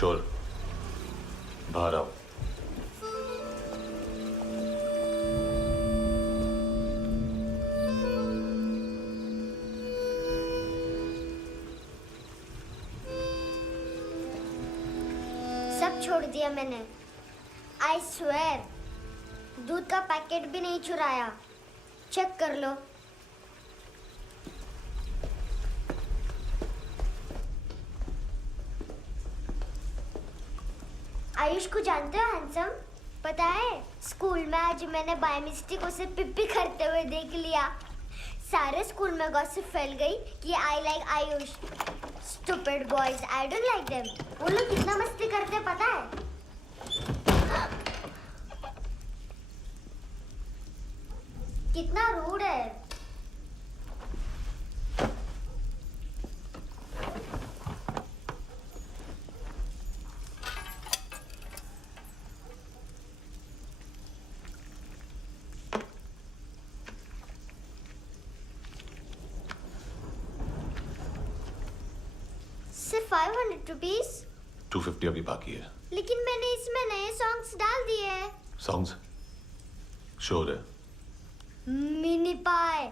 चोर बाहर आओ। सब छोड़ दिया मैंने। आई स्वेर, दूध का पैकेट भी नहीं चुराया। चेक कर लो। आयुष को जानते हो हैंडसम? पता है स्कूल में आज मैंने बाय मिस्टेक उसे पिप्पी करते हुए देख लिया। सारे स्कूल में गॉसिप फैल गई कि I like Ayush. Stupid boys, I don't like them. वो लोग कितना मस्ती करते हैं पता है? कितना रूड है। सिर्फ 500 रुपीज। 250 अभी बाकी है। लेकिन मैंने इसमें नए सॉन्ग्स डाल दिए हैं। सॉन्ग्स शोर है। मिनी पाए।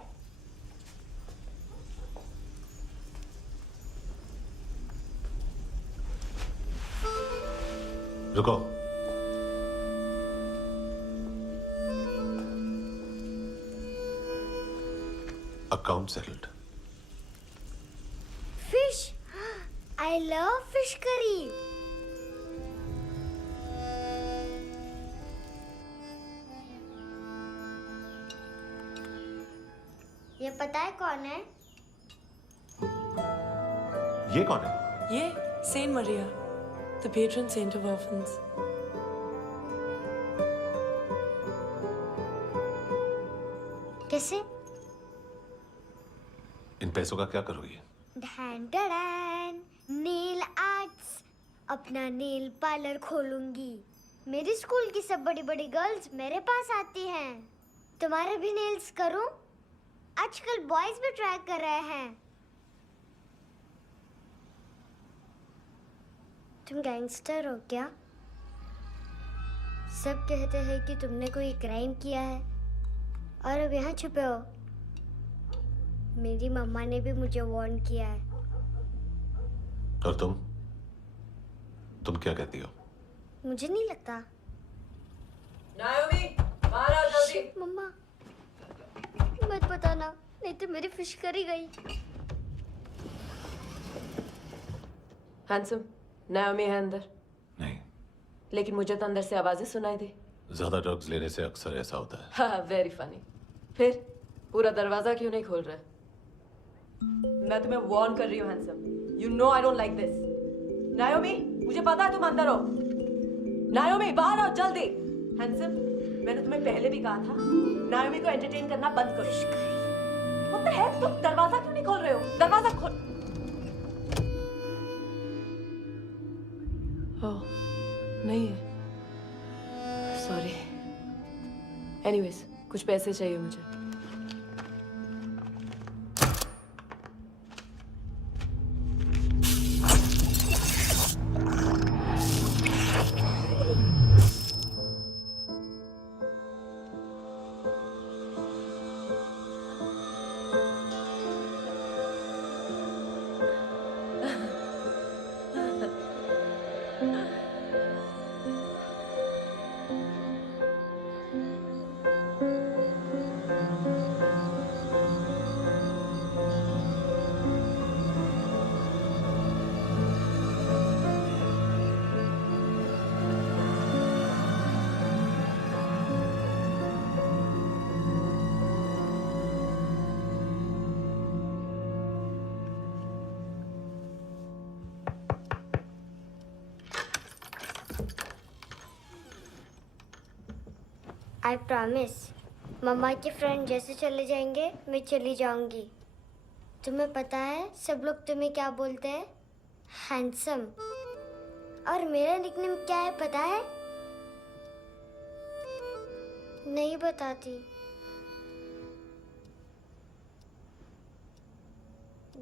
रुको। Account settled. Fish, I love fish curry. ये पता है कौन है? ये कौन है? ये Saint Maria, the patron saint of orphans. कैसे? इन पैसों का क्या करोगी? ढैन ढैन, नेल आर्ट्स। अपना नेल पार्लर खोलूंगी। मेरी स्कूल की सब बड़ी बड़ी गर्ल्स मेरे पास आती हैं। तुम्हारे भी नेल्स करूं? आजकल बॉयज भी ट्राई कर रहे हैं। तुम गैंगस्टर हो क्या? सब कहते हैं कि तुमने कोई क्राइम किया है और अब यहाँ छुपे हो। मेरी मम्मा ने भी मुझे वार्न किया है। और तुम क्या कहती हो? मुझे नहीं लगता। नायोमी, बाहर आओ जल्दी। शिट, मम्मा मत बताना, नहीं तो मेरी फिश करी गई। हैंडसम, नायोमी है अंदर। नहीं, लेकिन मुझे तो अंदर से आवाजें सुनाई दी। ज्यादा ड्रग्स लेने से अक्सर ऐसा होता है। हाँ, वेरी फनी। फिर पूरा दरवाजा क्यों नहीं खोल रहे? मैं तुम्हें वार्न कर रही हूँ handsome. You know I don't like this. नायोमी, मुझे पता है तुम अंदर हो। नायोमी, बाहर आओ जल्दी। हैंडसम, मैंने तुम्हें पहले भी कहा था नायोमी को एंटरटेन करना बंद करो। What the heck? तुम दरवाजा क्यों नहीं खोल रहे हो? दरवाजा खोल। ओह, नहीं है। सॉरी। एनीवेज, कुछ पैसे चाहिए मुझे। आई प्रॉमिस, मम्मा के फ्रेंड जैसे चले जाएंगे मैं चली जाऊंगी। तुम्हें पता है सब लोग तुम्हें क्या बोलते हैं? हैंडसम। और मेरा निकनेम क्या है पता है? नहीं बताती।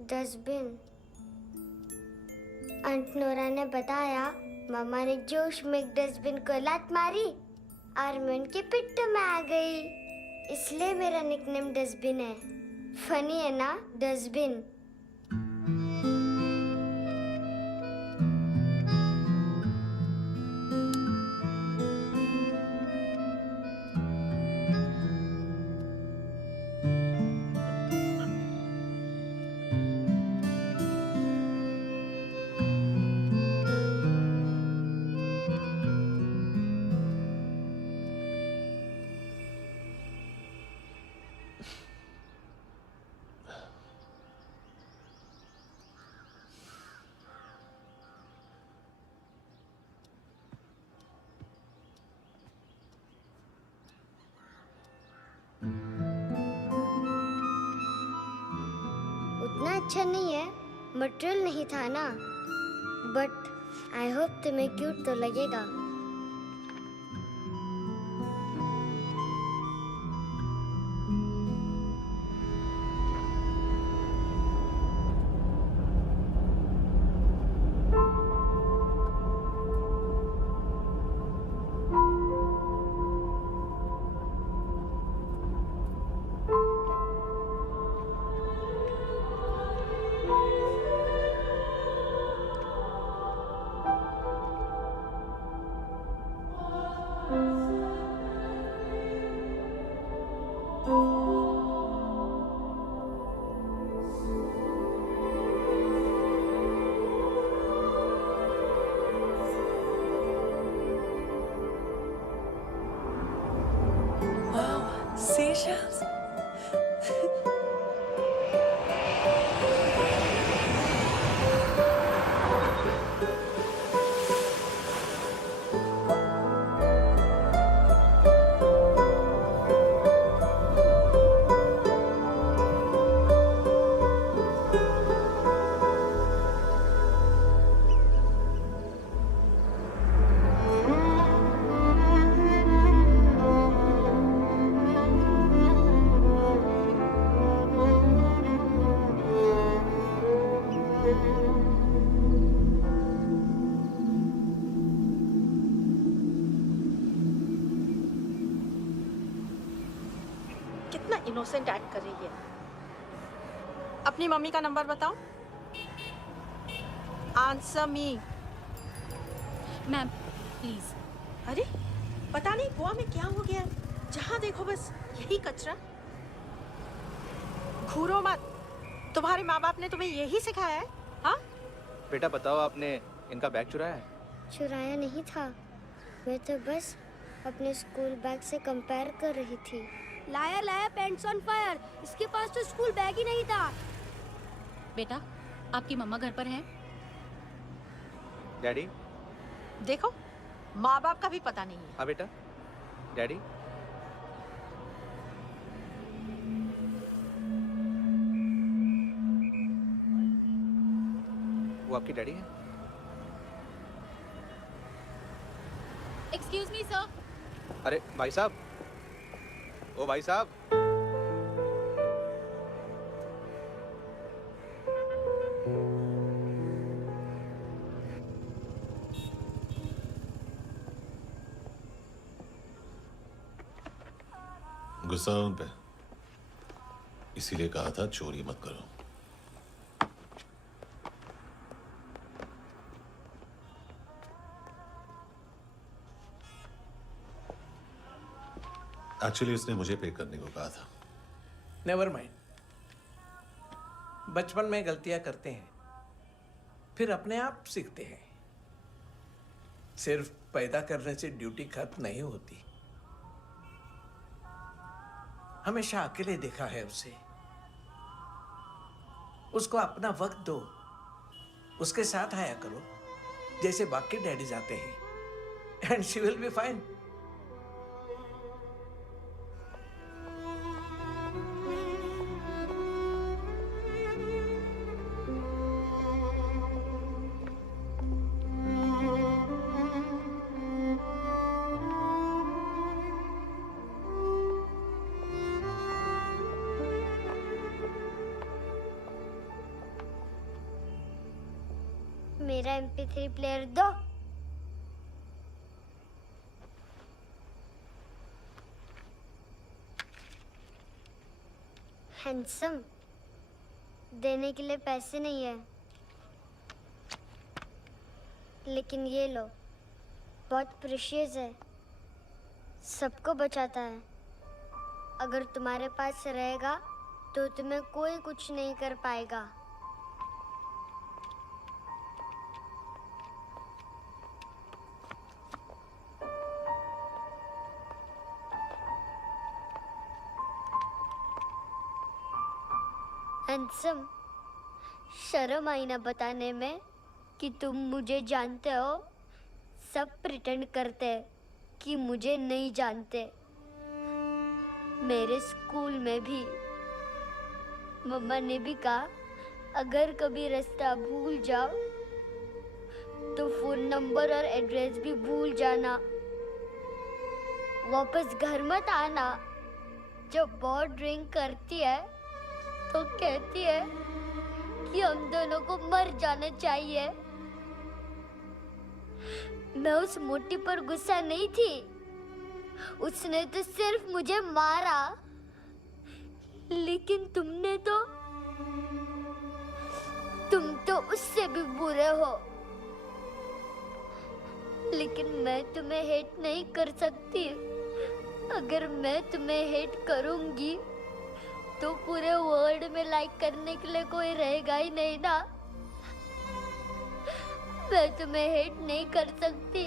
डस्टबिन। आंट नोरा ने बताया मामा ने जोश में एक डस्टबिन को लात मारी और मैं उनके पिट्ठू में आ गई। इसलिए मेरा निकनेम डस्टबिन है। फनी है ना, डस्टबिन। उतना अच्छा नहीं है, मटेरियल नहीं था ना, बट आई होप तुम्हें क्यूट तो लगेगा। Seashells? कितना इनोसेंट एक्ट कर रही है। अपनी मम्मी का नंबर बताओ। Answer me. Ma'am please. अरे पता नहीं गोवा में क्या हो गया, जहाँ देखो बस यही कचरा। घूरो मत, तुम्हारे माँ बाप ने तुम्हें यही सिखाया है? हाँ बेटा बताओ, आपने इनका बैग चुराया है? चुराया नहीं था, मैं तो बस अपने स्कूल बैग से कंपेयर कर रही थी। लाया लाया पैंट्स ऑन फायर, इसके पास तो स्कूल बैग ही नहीं था। बेटा आपकी मम्मा घर पर है? डैडी? देखो, माँ बाप का भी पता नहीं है। हाँ बेटा। डैडी? वो आपकी डैडी है? Excuse me sir. अरे भाई साहब, ओ भाई साहब। गुस्सा उन पे, इसीलिए कहा था चोरी मत करो। एक्चुअली उसने मुझे पे करने को कहा था। नेवर माइंड, बचपन में गलतियां करते हैं, फिर अपने आप सीखते हैं। सिर्फ पैदा करने से ड्यूटी खत्म नहीं होती। हमेशा अकेले देखा है उसे। उसको अपना वक्त दो, उसके साथ आया करो जैसे बाकी डैडीज आते हैं, and she will be fine. मेरा MP3 प्लेयर दो। हैंडसम, देने के लिए पैसे नहीं है, लेकिन ये लो, बहुत प्रेशियस है, सबको बचाता है। अगर तुम्हारे पास रहेगा तो तुम्हें कोई कुछ नहीं कर पाएगा। हैंडसम, शर्म आई ना बताने में कि तुम मुझे जानते हो। सब प्रिटेंड करते हैं कि मुझे नहीं जानते। मेरे स्कूल में भी मम्मा ने भी कहा, अगर कभी रास्ता भूल जाओ तो फोन नंबर और एड्रेस भी भूल जाना। वापस घर मत आना। जब बहुत ड्रिंक करती है तो कहती है कि हम दोनों को मर जाना चाहिए। मैं उस मोटी पर गुस्सा नहीं थी, उसने तो सिर्फ मुझे मारा। लेकिन तुम तो उससे भी बुरे हो। लेकिन मैं तुम्हें हेट नहीं कर सकती। अगर मैं तुम्हें हेट करूंगी तो पूरे वर्ल्ड में लाइक करने के लिए कोई रहेगा ही नहीं ना। मैं तुम्हें हेट नहीं कर सकती।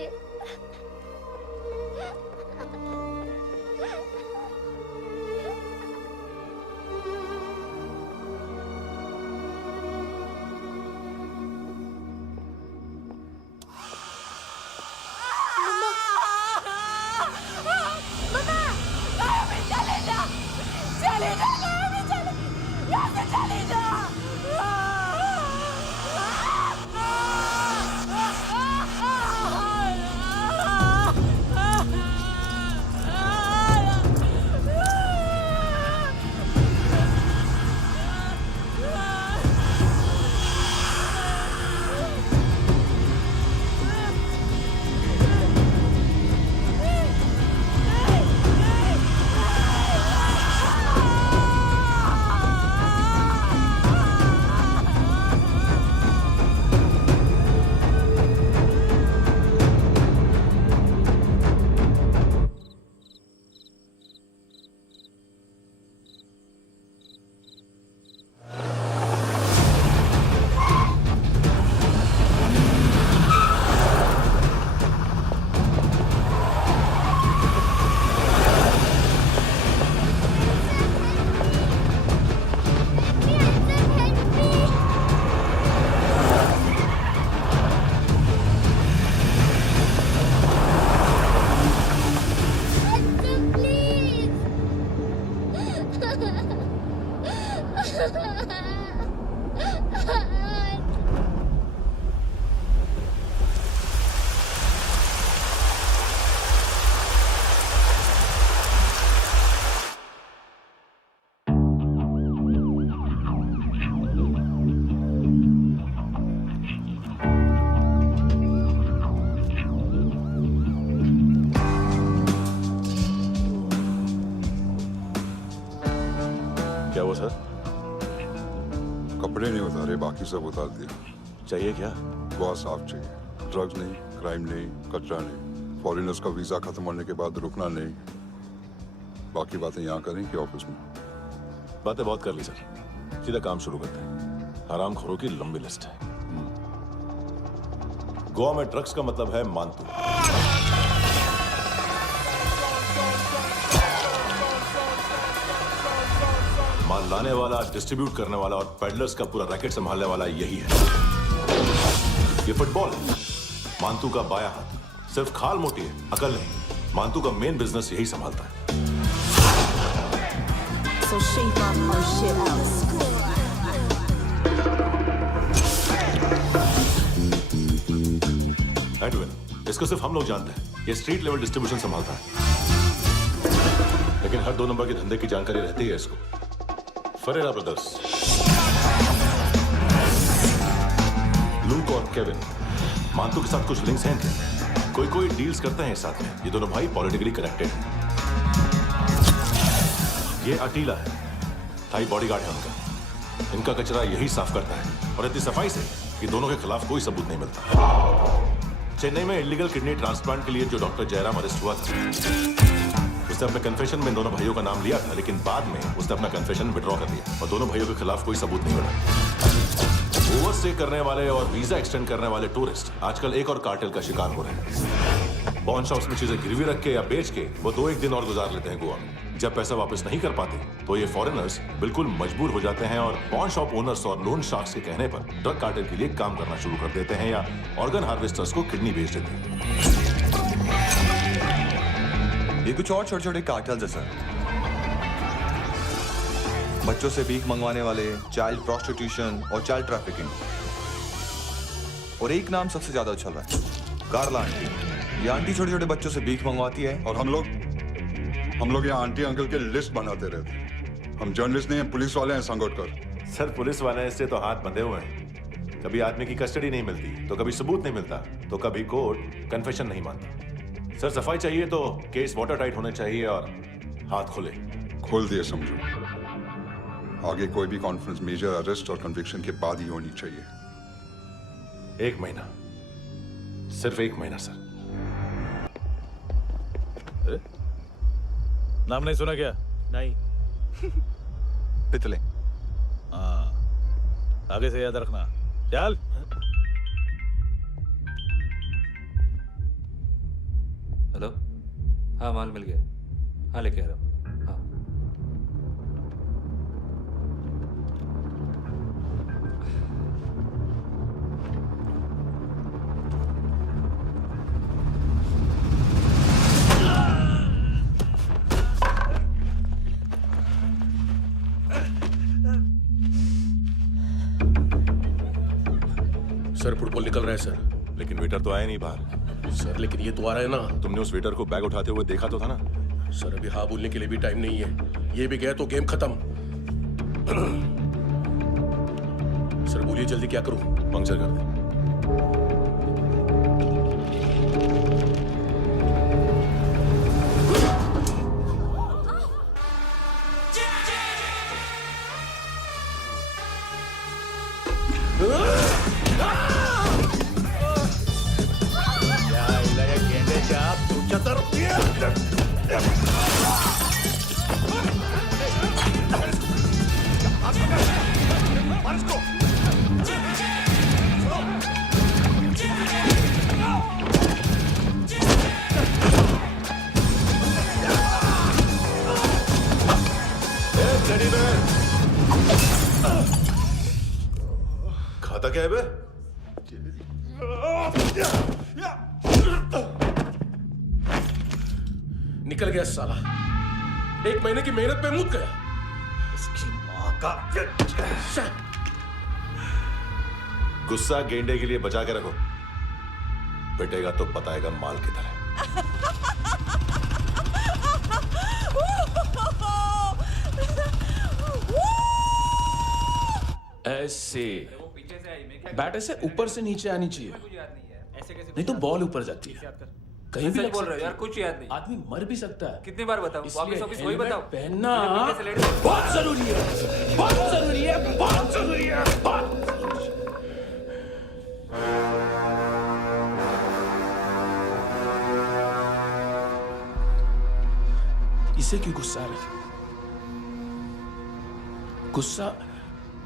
क्या हुआ सर? कपड़े नहीं उतारे, बाकी सब उतार दिया। चाहिए क्या? बहुत साफ चाहिए। ड्रग्स नहीं, क्राइम नहीं, कचरा नहीं। फॉरेनर्स का वीजा खत्म होने के बाद रुकना नहीं। बाकी बातें यहाँ करें कि ऑफिस में? बातें बहुत कर ली सर, सीधा काम शुरू करते हैं। हरामखोरों की लंबी लिस्ट है। गोवा में ड्रग्स का मतलब है मानतू। माल लाने वाला, डिस्ट्रीब्यूट करने वाला और पेडलर्स का पूरा रैकेट संभालने वाला यही है। ये फुटबॉल है, मानतू का बायां हाथ। सिर्फ खाल मोटी है, अकल नहीं। मानतू का मेन बिजनेस यही संभालता है। So shape up our shit out. Edwin, इसको सिर्फ हम लोग जानते हैं। ये स्ट्रीट लेवल डिस्ट्रीब्यूशन संभालता है, लेकिन हर 2 नंबर के धंधे की जानकारी रहती है इसको। फरेरा ब्रदर्स, लूक और केविन, मानतू के साथ कुछ लिंक्स हैं क्या? कोई डील्स करते हैं साथ में। ये दोनों भाई पॉलिटिकली कनेक्टेड हैं। ये अटीला है, थाई बॉडीगार्ड है उनका। इनका कचरा यही साफ करता है और इतनी सफाई से कि दोनों के खिलाफ कोई सबूत नहीं मिलता। चेन्नई में इलीगल किडनी ट्रांसप्लांट के लिए जो डॉक्टर जयराम अरेस्ट हुआ था, उसने अपने कन्फेशन में दोनों भाइयों का नाम लिया था, लेकिन बाद में उसने अपना कन्फेशन विड्रॉ कर दिया और दोनों भाइयों के खिलाफ कोई सबूत नहीं मिला। ओवरस्टे करने वाले और वीजा एक्सटेंड करने वाले टूरिस्ट आजकल एक और कार्टेल का शिकार हो रहे हैं। पॉन शॉप्स में चीजें गिरवी रख के या बेच के वो 2-1 दिन और गुजार लेते हैं गोवा में। जब पैसा वापस नहीं कर पाते तो ये फॉरेनर्स बिल्कुल मजबूर हो जाते हैं और पॉन शॉप ओनर्स और लोन शार्क्स के कहने पर ड्रग कार्टेल के लिए काम करना शुरू कर देते हैं या ऑर्गन हार्वेस्टर्स को किडनी बेच देते हैं। ये कुछ और छोटे छोटे कार्टेल्स है सर। बच्चों से भीख मंगवाने वाले, चाइल्ड प्रोस्टिट्यूशन और चाइल्ड ट्रैफिकिंग। और एक नाम सबसे ज्यादा उछल रहा है, कार्ला आंटी। ये आंटी छोटे छोटे बच्चों से भीख मंगवाती है और हम लोग यहाँ आंटी अंकल के लिस्ट बनाते रहते हैं। हम जर्नलिस्ट नहीं हैं, पुलिस वाले हैं संगोटकर। सर पुलिस वाले इससे तो हाथ बंधे हुए हैं। कभी आदमी की कस्टडी नहीं मिलती तो कभी सबूत नहीं मिलता तो कभी कोर्ट कन्फेशन नहीं मानता। सर सफाई चाहिए तो केस वाटर टाइट होने चाहिए और हाथ खुले। खोल दिए समझो। आगे कोई भी कॉन्फ्रेंस मेजर अरेस्ट और कन्विक्शन के बाद ही होनी चाहिए। 1 महीना, सिर्फ 1 महीना सर। नाम नहीं सुना क्या? नहीं। पितले। हाँ, आगे से याद रखना। चल। हेलो, हाँ माल मिल गया। हाँ लेके आ रहा हूँ। हाँ सर फुटबॉल निकल रहा है सर। लेकिन वेटर तो आया नहीं बाहर। सर लेकिन ये तो आ रहा है ना। तुमने उस वेटर को बैग उठाते हुए देखा तो था ना? सर अभी हाँ बोलने के लिए भी टाइम नहीं है। ये भी गया तो गेम खत्म। सर बोलिए जल्दी क्या करूं? पंक्चर कर दे। खाता क्या है बे? निकल गया साला। 1 महीने की मेहनत पे मुक गया। इसकी माँ का। गुस्सा गेंडे के लिए बचा के रखो, पिटेगा तो बताएगा माल किधर है। ऐसे बैट ऐसे ऊपर से नीचे आनी चाहिए, नहीं तो बॉल ऊपर जाती है। कहीं भी बोल रहे हो यार, कुछ याद नहीं। आदमी मर भी सकता है। कितनी बार बताऊं? वापस वापस वही बताओ। पहनना बहुत जरूरी है, बहुत जरूरी है, बहुत जरूरी है, बहुत। इसे क्यों गुस्सा आ रही? गुस्सा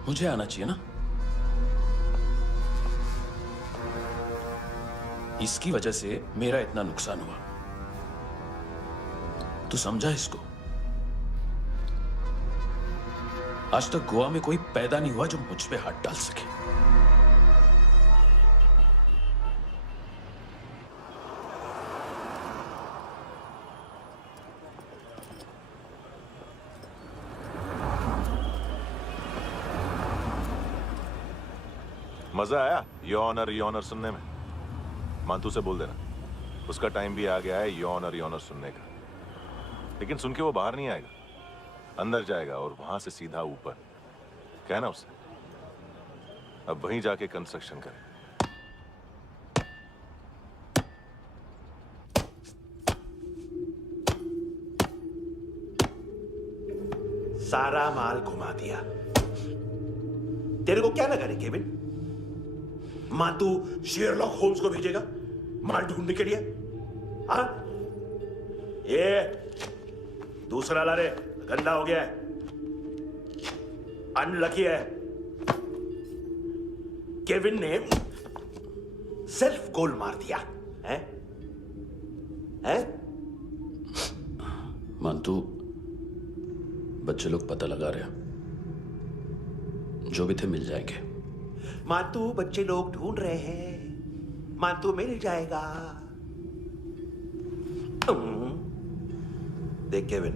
मुझे आना चाहिए ना। इसकी वजह से मेरा इतना नुकसान हुआ। तू समझा इसको? आज तक गोवा में कोई पैदा नहीं हुआ जो मुझ पे हाथ डाल सके। मजा आया योर ऑनर सुनने में? मांतू से बोल देना उसका टाइम भी आ गया है योर ऑनर सुनने का। लेकिन सुन के वो बाहर नहीं आएगा, अंदर जाएगा और वहां से सीधा ऊपर। कहना उसे अब वहीं जाके कंस्ट्रक्शन करे। सारा माल घुमा दिया। तेरे को क्या लगा रे केविन? मां तू शेरलॉक होम्स को भेजेगा माल ढूंढने के लिए? हाँ, ये दूसरा ला रे, गंदा हो गया है, अनलकी है। केविन ने सेल्फ गोल मार दिया है? है? मानतू, बच्चे लोग पता लगा रहे हैं, जो भी थे मिल जाएंगे। मानतू, बच्चे लोग ढूंढ रहे हैं, मानतू मिल जाएगा। देख केविन,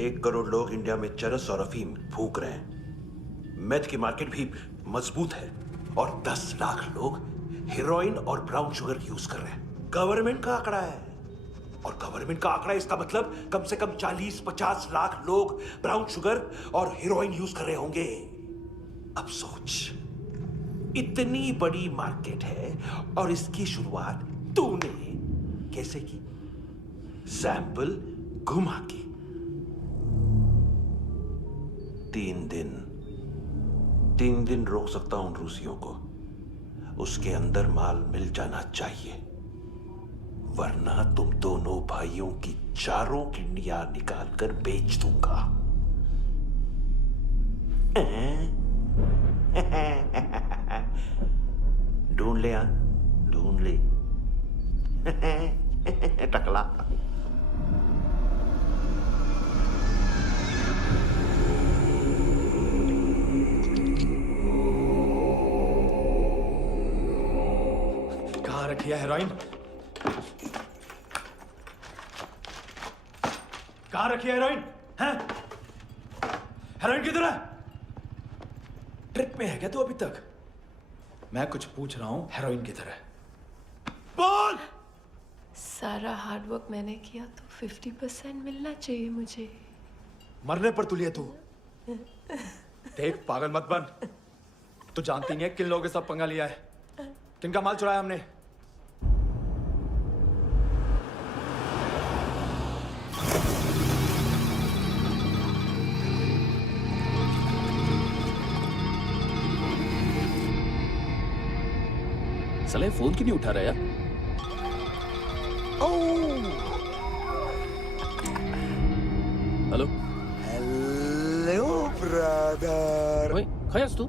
1 करोड़ लोग इंडिया में चरस और अफीम फूंक रहे हैं। मेथ की मार्केट भी मजबूत है और 10 लाख लोग हेरोइन और ब्राउन शुगर यूज कर रहे हैं। गवर्नमेंट का आंकड़ा है, और गवर्नमेंट का आंकड़ा, इसका मतलब कम से कम 40-50 लाख लोग ब्राउन शुगर और हेरोइन यूज कर रहे होंगे। अब सोच, इतनी बड़ी मार्केट है और इसकी शुरुआत तूने कैसे की? सैंपल घुमा के। 3 दिन रोक सकता हूं रूसियों को, उसके अंदर माल मिल जाना चाहिए, वरना तुम दोनों भाइयों की चारों किडनियां निकाल कर बेच दूंगा। ढूंढ ले, ढूंढ ले टकला। कहाँ रखी है हेरोइन? कहाँ रखी है हेरोइन? हैं? हेरोइन किधर है? ट्रिप में है क्या तू अभी तक? मैं कुछ पूछ रहा हूँ, हेरोइन किधर है? बोल! सारा हार्डवर्क मैंने किया तो 50% मिलना चाहिए मुझे। मरने पर तुलिए तू। देख, पागल मत बन। तू जानती नहीं है किन लोगों के साथ पंगा लिया है, किनका माल चुराया हमने। साले फोन क्यों नहीं उठा रहा यार? Hello hello brother. ओए, खयास तू?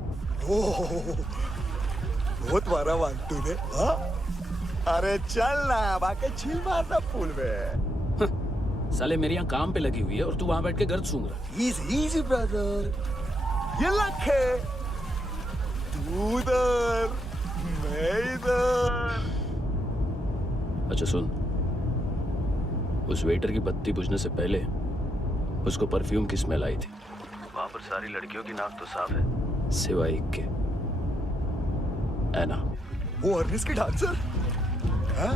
बहुत मारा वांटू ने। हाँ? अरे चल ना, बाकी चिल मारना फूल में। साले मेरी यहाँ काम पे लगी हुई है और तू वहां बैठ के गर्द सूंघ रहा। इजी ब्रदर, ये लक है। तू उधर, मैं इधर। अच्छा सुन, उस वेटर की बत्ती बुझने से पहले उसको परफ्यूम की स्मेल आई थी। वहां पर सारी लड़कियों की नाक तो साफ है, सिवाय एक के, ऐना। वो अर्निस की डांसर? हाँ?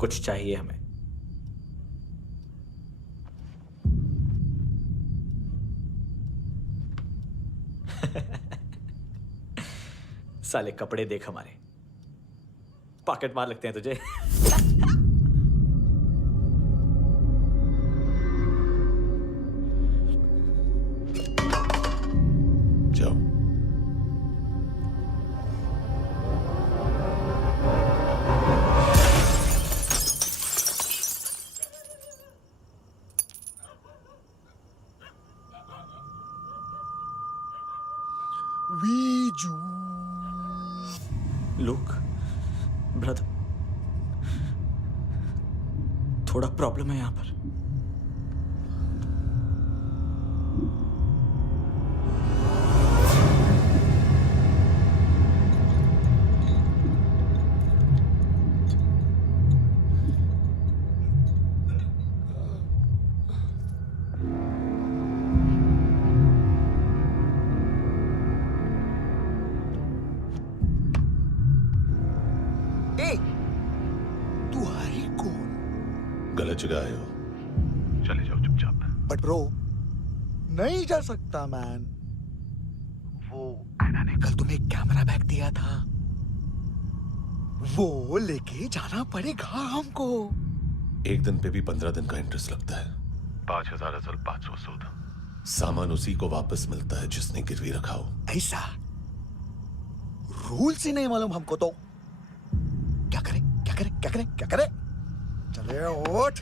कुछ चाहिए हमें। साले कपड़े देख हमारे, पॉकेट मार लगते हैं तुझे। जाओ। लुक ब्रदर, थोड़ा प्रॉब्लम है यहाँ पर। जगह आए हो, चले जाओ चुपचाप। बट ब्रो नहीं जा सकता मैन। वो एना ने कल तुम्हें एक कैमरा बैग दिया था, वो लेके जाना पड़ेगा हमको। एक दिन पे भी 15 दिन का इंटरेस्ट लगता है। 5,000 असल 500 सूद। सामान उसी को वापस मिलता है जिसने गिरवी रखा हो। ऐसा रूल्स ही नहीं मालूम हमको तो। क्या करें क्या करें क्या करें क्या करें? चले उठ,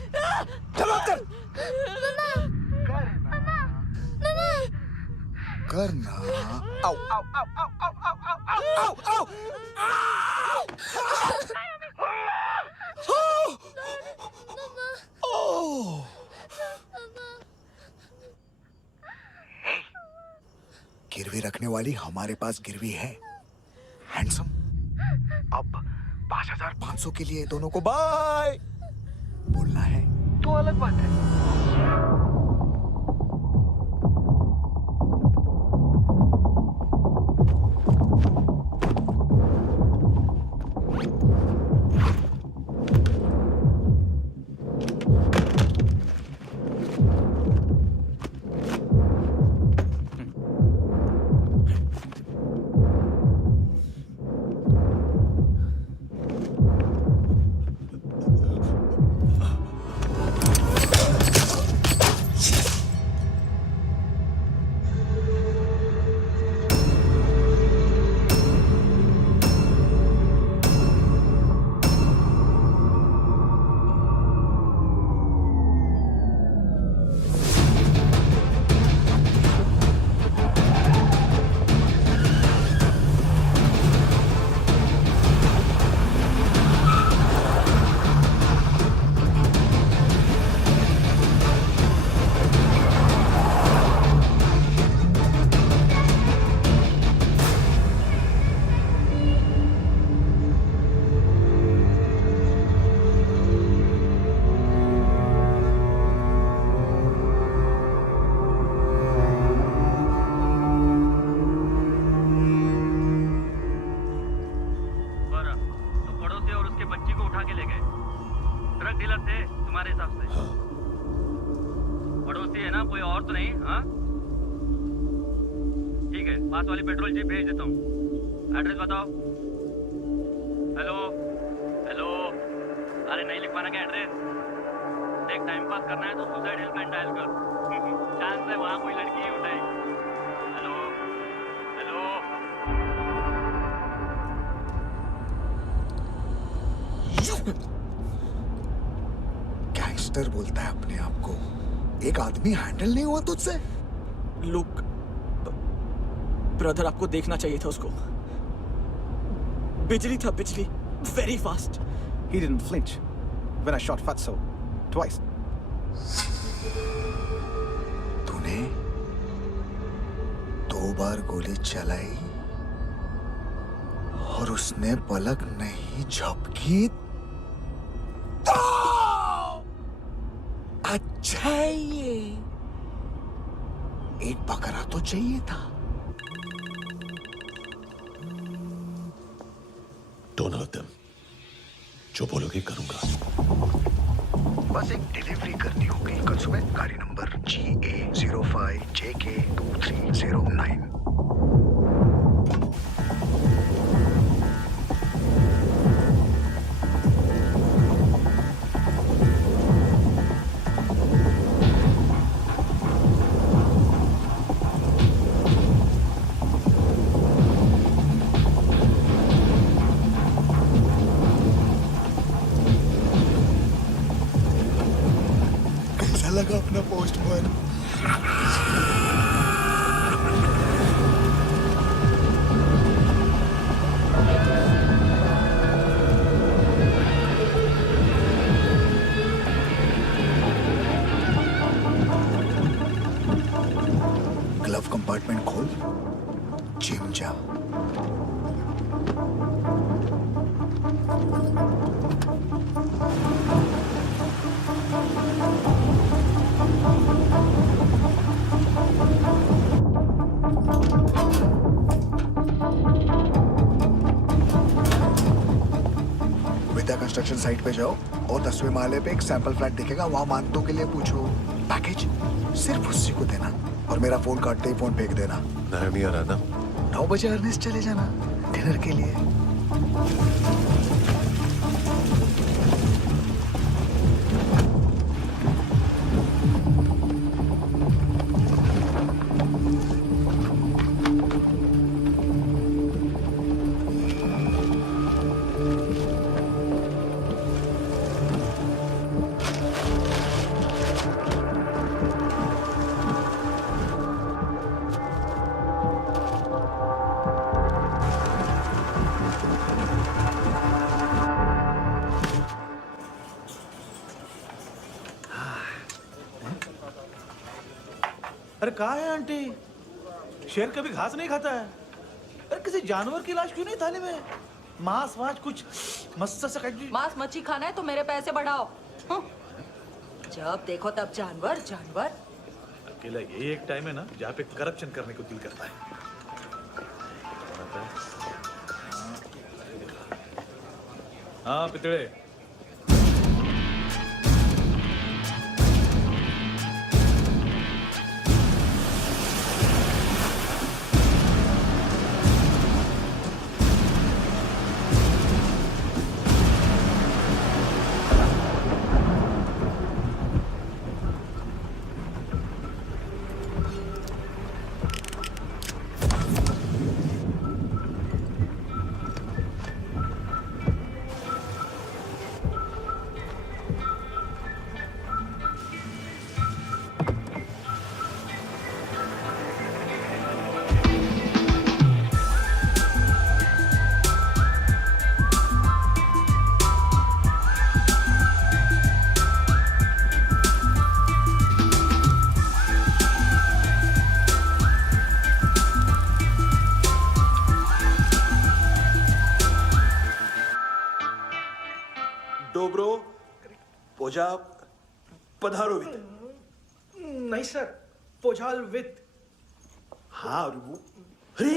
चलो कर करना। आओ आओ आओ आओ आओ आओ आओ आओ आओ। गिरवी रखने वाली हमारे पास गिरवी है हैंडसम। अब 5,500 के लिए दोनों को बाय बोलना है तो अलग बात है। पास वाली पेट्रोल जीप भेज देता हूँ। एड्रेस बताओ। हेलो हेलो, अरे नहीं लिख पाना क्या एड्रेस? देख टाइम पास करना है तो सुसाइड हेल्पलाइन डायल कर। चांस है वहाँ कोई लड़की ही उठाए। Hello hello. गैंगस्टर बोलता है अपने आप को। एक आदमी हैंडल नहीं हुआ तुझसे? लुक ब्रदर, आपको देखना चाहिए था उसको। बिजली था, बिजली, very fast. He didn't flinch when I shot Fatso twice. तूने 2 बार गोली चलाई और उसने पलक नहीं झपकी तो अच्छा है ये। एक बकरा तो चाहिए था। Don't hurt them. जो बोलोगे करूंगा। बस एक डिलीवरी करनी होगी कल सुबह। गाड़ी नंबर GA05JK2309। लगा अपना पोस्टमैन। ग्लव कंपार्टमेंट खोल, जिम जा। विद्या कंस्ट्रक्शन साइट पे जाओ। और 10वें माले पे एक सैंपल फ्लैट दिखेगा, वहां मानतों के लिए पूछो। पैकेज सिर्फ उसी को देना और मेरा फोन काटते ही फोन फेंक देना। नायोमी आ रहा ना? 9 बजे अर्नेस्ट चले जाना डिनर के लिए। अरे कहा है आंटी? शेर कभी घास नहीं खाता है। अरे किसी जानवर की लाश क्यों नहीं थाली में? मांस वास कुछ मस्त से मांस मच्छी खाना है तो मेरे पैसे बढ़ाओ। जब देखो तब जानवर जानवर। अकेला यही एक टाइम है ना जहाँ पे करप्शन करने को दिल करता है। हाँ पितड़े। डोब्रो पोजा पधारो वित। नहीं सर, पोजाल विथ। हाँ अरे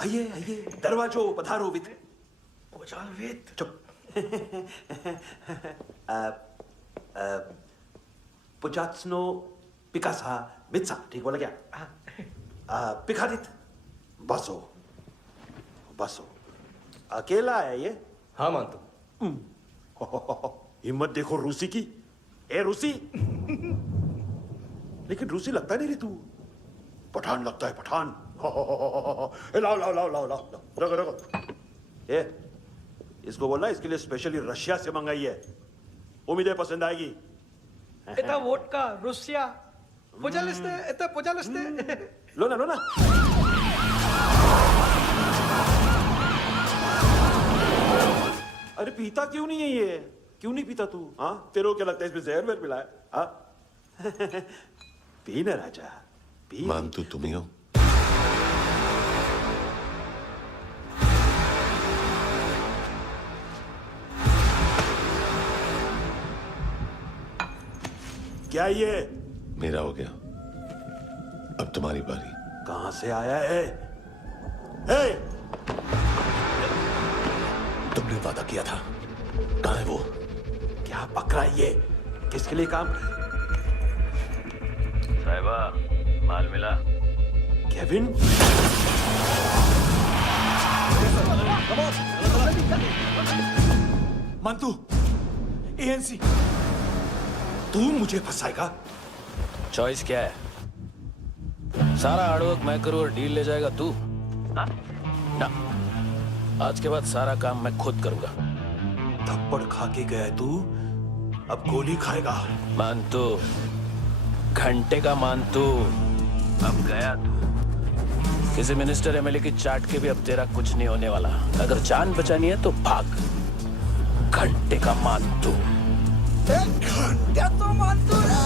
आइए आइए, दरवाजो पधारो वित। पोजाल विथ। चुप। पुजात्सनो पिकासा मित्सा, ठीक बोला क्या? पिखादित बसो बसो। अकेला है ये? हाँ मानतो। हिम्मत देखो रूसी की। ए रूसी। लेकिन रूसी लगता नहीं रे तू, पठान लगता है पठान। लाओ लाओ लाओ लाओ लाओ, रखो रखो। ए इसको बोलना इसके लिए स्पेशली रशिया से मंगाई है, उम्मीद है पसंद आएगी। इतना वोडका रुसिया पोजालिस्ते, इतना पोजालिस्ते। लो ना लो ना। अरे पीता क्यों नहीं है ये? क्यों नहीं पीता तू? हाँ तेरे को क्या लगता है इसमें जहर वहर मिला है? हाँ पी ना राजा पी। मानतू तुम ही हो? क्या ये? मेरा हो गया, अब तुम्हारी बारी। कहां से आया है? हे! तुमने वादा किया था, कहां है वो? क्या पकड़ा ये? किसके लिए काम? साहिबा माल मिला? केविन? मंतू, एएनसी। तू मुझे फंसाएगा? चॉइस क्या है? सारा हार्डवर्क मैं करूं और डील ले जाएगा तू? ना, आज के बाद सारा काम मैं खुद करूंगा। थप्पड़ खा के गया तू, अब गोली खाएगा। मानतू, घंटे का मानतू, अब गया तू। किसी मिनिस्टर एमएलए की चाट के भी अब तेरा कुछ नहीं होने वाला। अगर जान बचानी है तो भाग। घंटे का मानतू। घंटे तो मानतू ना।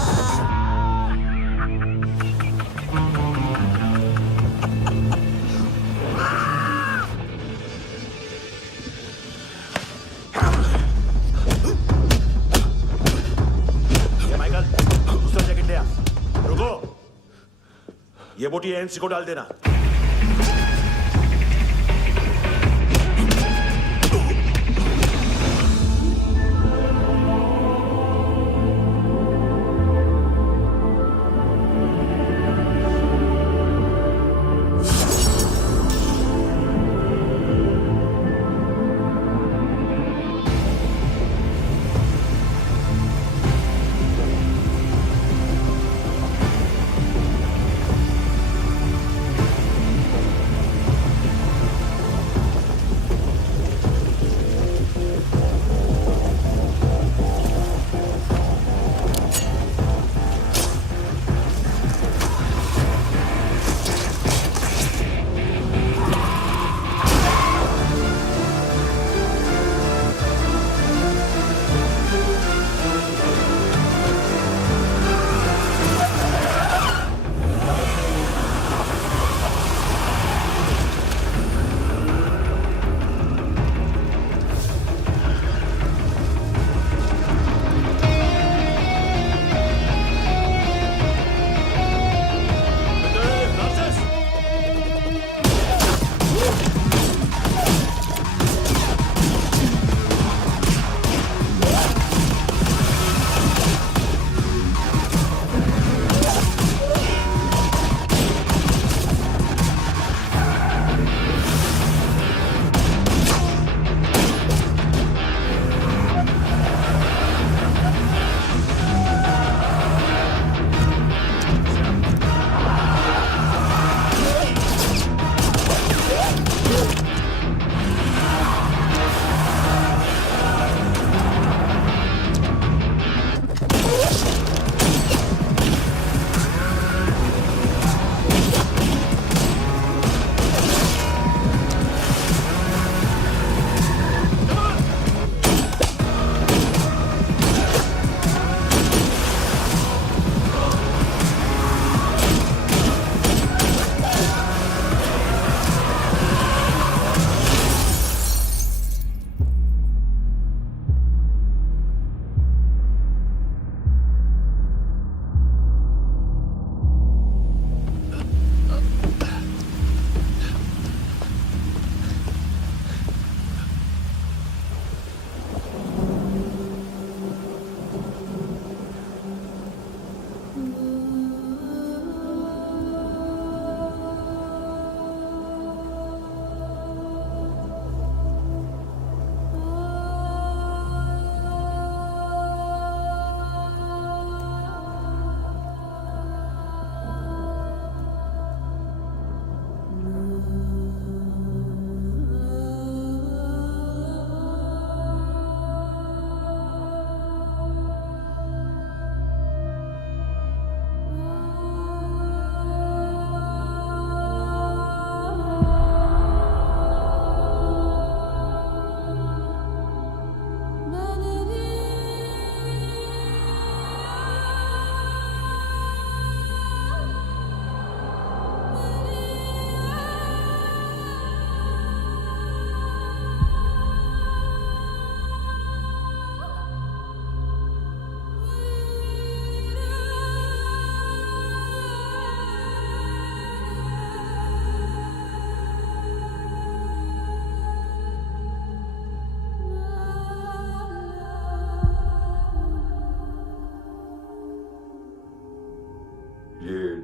माइकल, दूसरा जैकेट ले आ। रुको, ये बोटी एएनसी को डाल देना।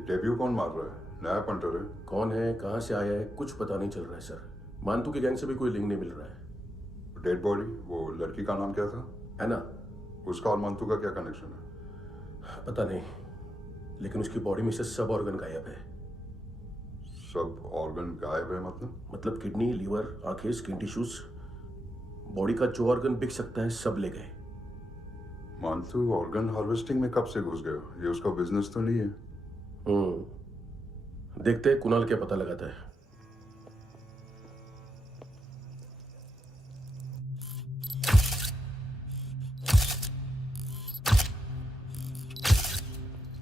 डेब्यू कौन मार रहा है? नया पंटर है। कौन है, कहाँ से आया है, कुछ पता नहीं चल रहा है सर। मानतू के गैंग से भी कोई लिंक नहीं मिल रहा है। डेड बॉडी, वो लड़की का नाम क्या था? है ना? उसका और मंतू का क्या कनेक्शन है? पता नहीं, लेकिन उसकी बॉडी में से सब ऑर्गन गायब है। सब ऑर्गन गायब है मतलब किडनी, लीवर, आंखें, स्किन टिश्यूज, बॉडी का जो ऑर्गन बिक सकता है सब ले गए। मंतू ऑर्गन हार्वेस्टिंग में कब से घुस गए? ये उसका बिजनेस तो नहीं है? देखते हैं कुणाल क्या पता लगाता है।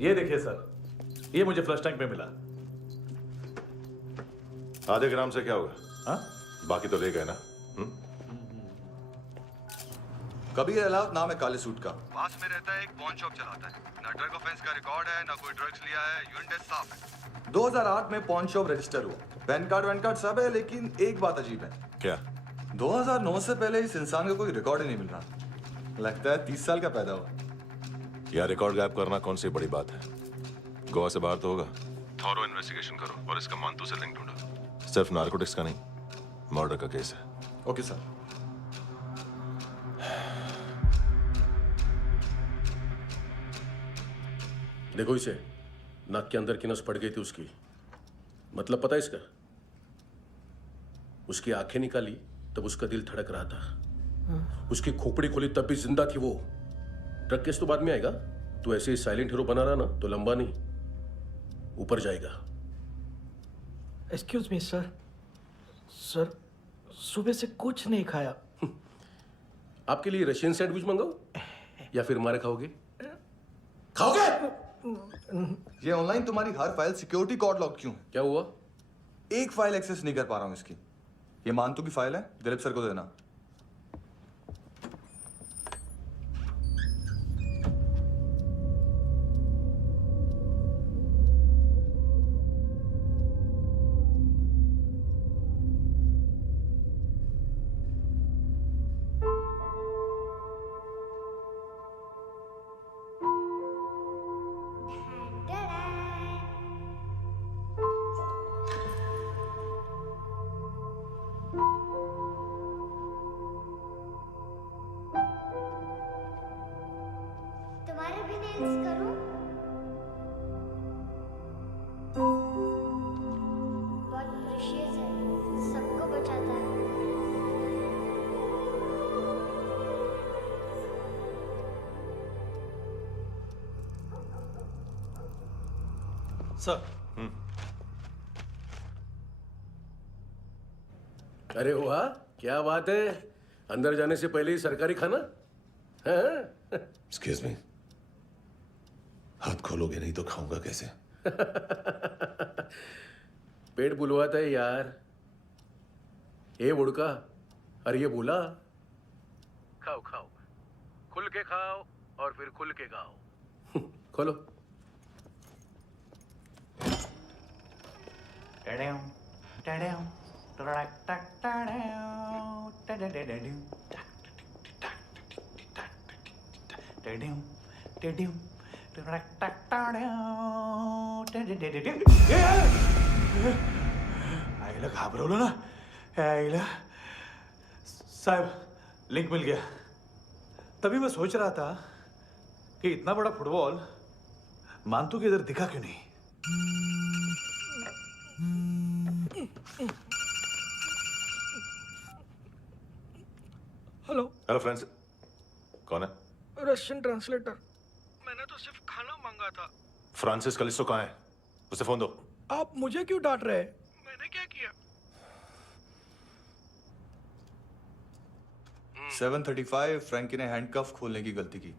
ये देखिए सर, ये मुझे फ्लश टैंक में मिला। आधे ग्राम से क्या होगा? हाँ? बाकी तो ले गए ना? कबीर अलाउद्दीन नाम है काले सूट का। पास में रहता है, एक पॉन शॉप चलाता है। ना ड्रग ऑफेंस का रिकॉर्ड है, ना कोई ड्रग्स लिया है। यूरिन टेस्ट साफ है। 2008 में पॉन शॉप रजिस्टर हुआ। पैन कार्ड सब है, लेकिन एक बात अजीब है। क्या? 2009 से पहले इस इंसान का कोई रिकॉर्ड ही नहीं मिल रहा। लगता है 30 साल का पैदा हुआ। यार रिकॉर्ड गायब करना कौन सी बड़ी बात है? गोवा से बाहर तो होगा। थॉरो इन्वेस्टिगेशन करो और इसका मंतू से लिंक ढूंढो। सिर्फ नार्कोटिक्स का नहीं, मर्डर का केस है। Okay sir. देखो इसे, नाक के अंदर की नस पड़ गई थी उसकी। मतलब पता है इसका? उसकी आंखें निकाली तब उसका दिल धड़क रहा था। उसकी खोपड़ी खोली तब भी जिंदा थी वो। ड्रग केस तो बाद में आएगा। तो ऐसे ही साइलेंट हीरो बना रहा ना तो लंबा नहीं, ऊपर जाएगा। Excuse me sir. सर, सुबह से कुछ नहीं खाया। आपके लिए रशियन सैंडविच मंगाओ या फिर मारे खाओगे? खाओगे? ये ऑनलाइन तुम्हारी हर फाइल सिक्योरिटी कोड लॉक क्यों? क्या हुआ? एक फाइल एक्सेस नहीं कर पा रहा हूं इसकी। ये मानतू की फाइल है, दिलीप सर को देना। तुम्हारे भी नेल्स करूं? बहुत प्रेशियस है, सबको बचाता है। सर। अरे वाह, क्या बात है। अंदर जाने से पहले ही सरकारी खाना। एक्सक्यूज मी, हाथ खोलोगे नहीं तो खाऊंगा कैसे? पेट बुलवाता है यार। ए बुड़का, अरे ये बोला। खाओ खाओ, खुल के खाओ और फिर खुल के खाओ। खोलो। आईला घाबरवलं ना। आईला साहब, लिंक मिल गया। तभी मैं सोच रहा था कि इतना बड़ा फुटबॉल मानतू के इधर दिखा क्यों नहीं। हेलो। हेलो फ्रेंड्स, कौन है? Russian translator. मैंने तो सिर्फ खाना मांगा था। फ्रांसिस कलिस्टो कहाँ है? उसे फोन दो। आप मुझे क्यों डांट रहे हैं? मैंने क्या किया? 735 फ्रैंकी ने हैंडकफ खोलने की गलती की।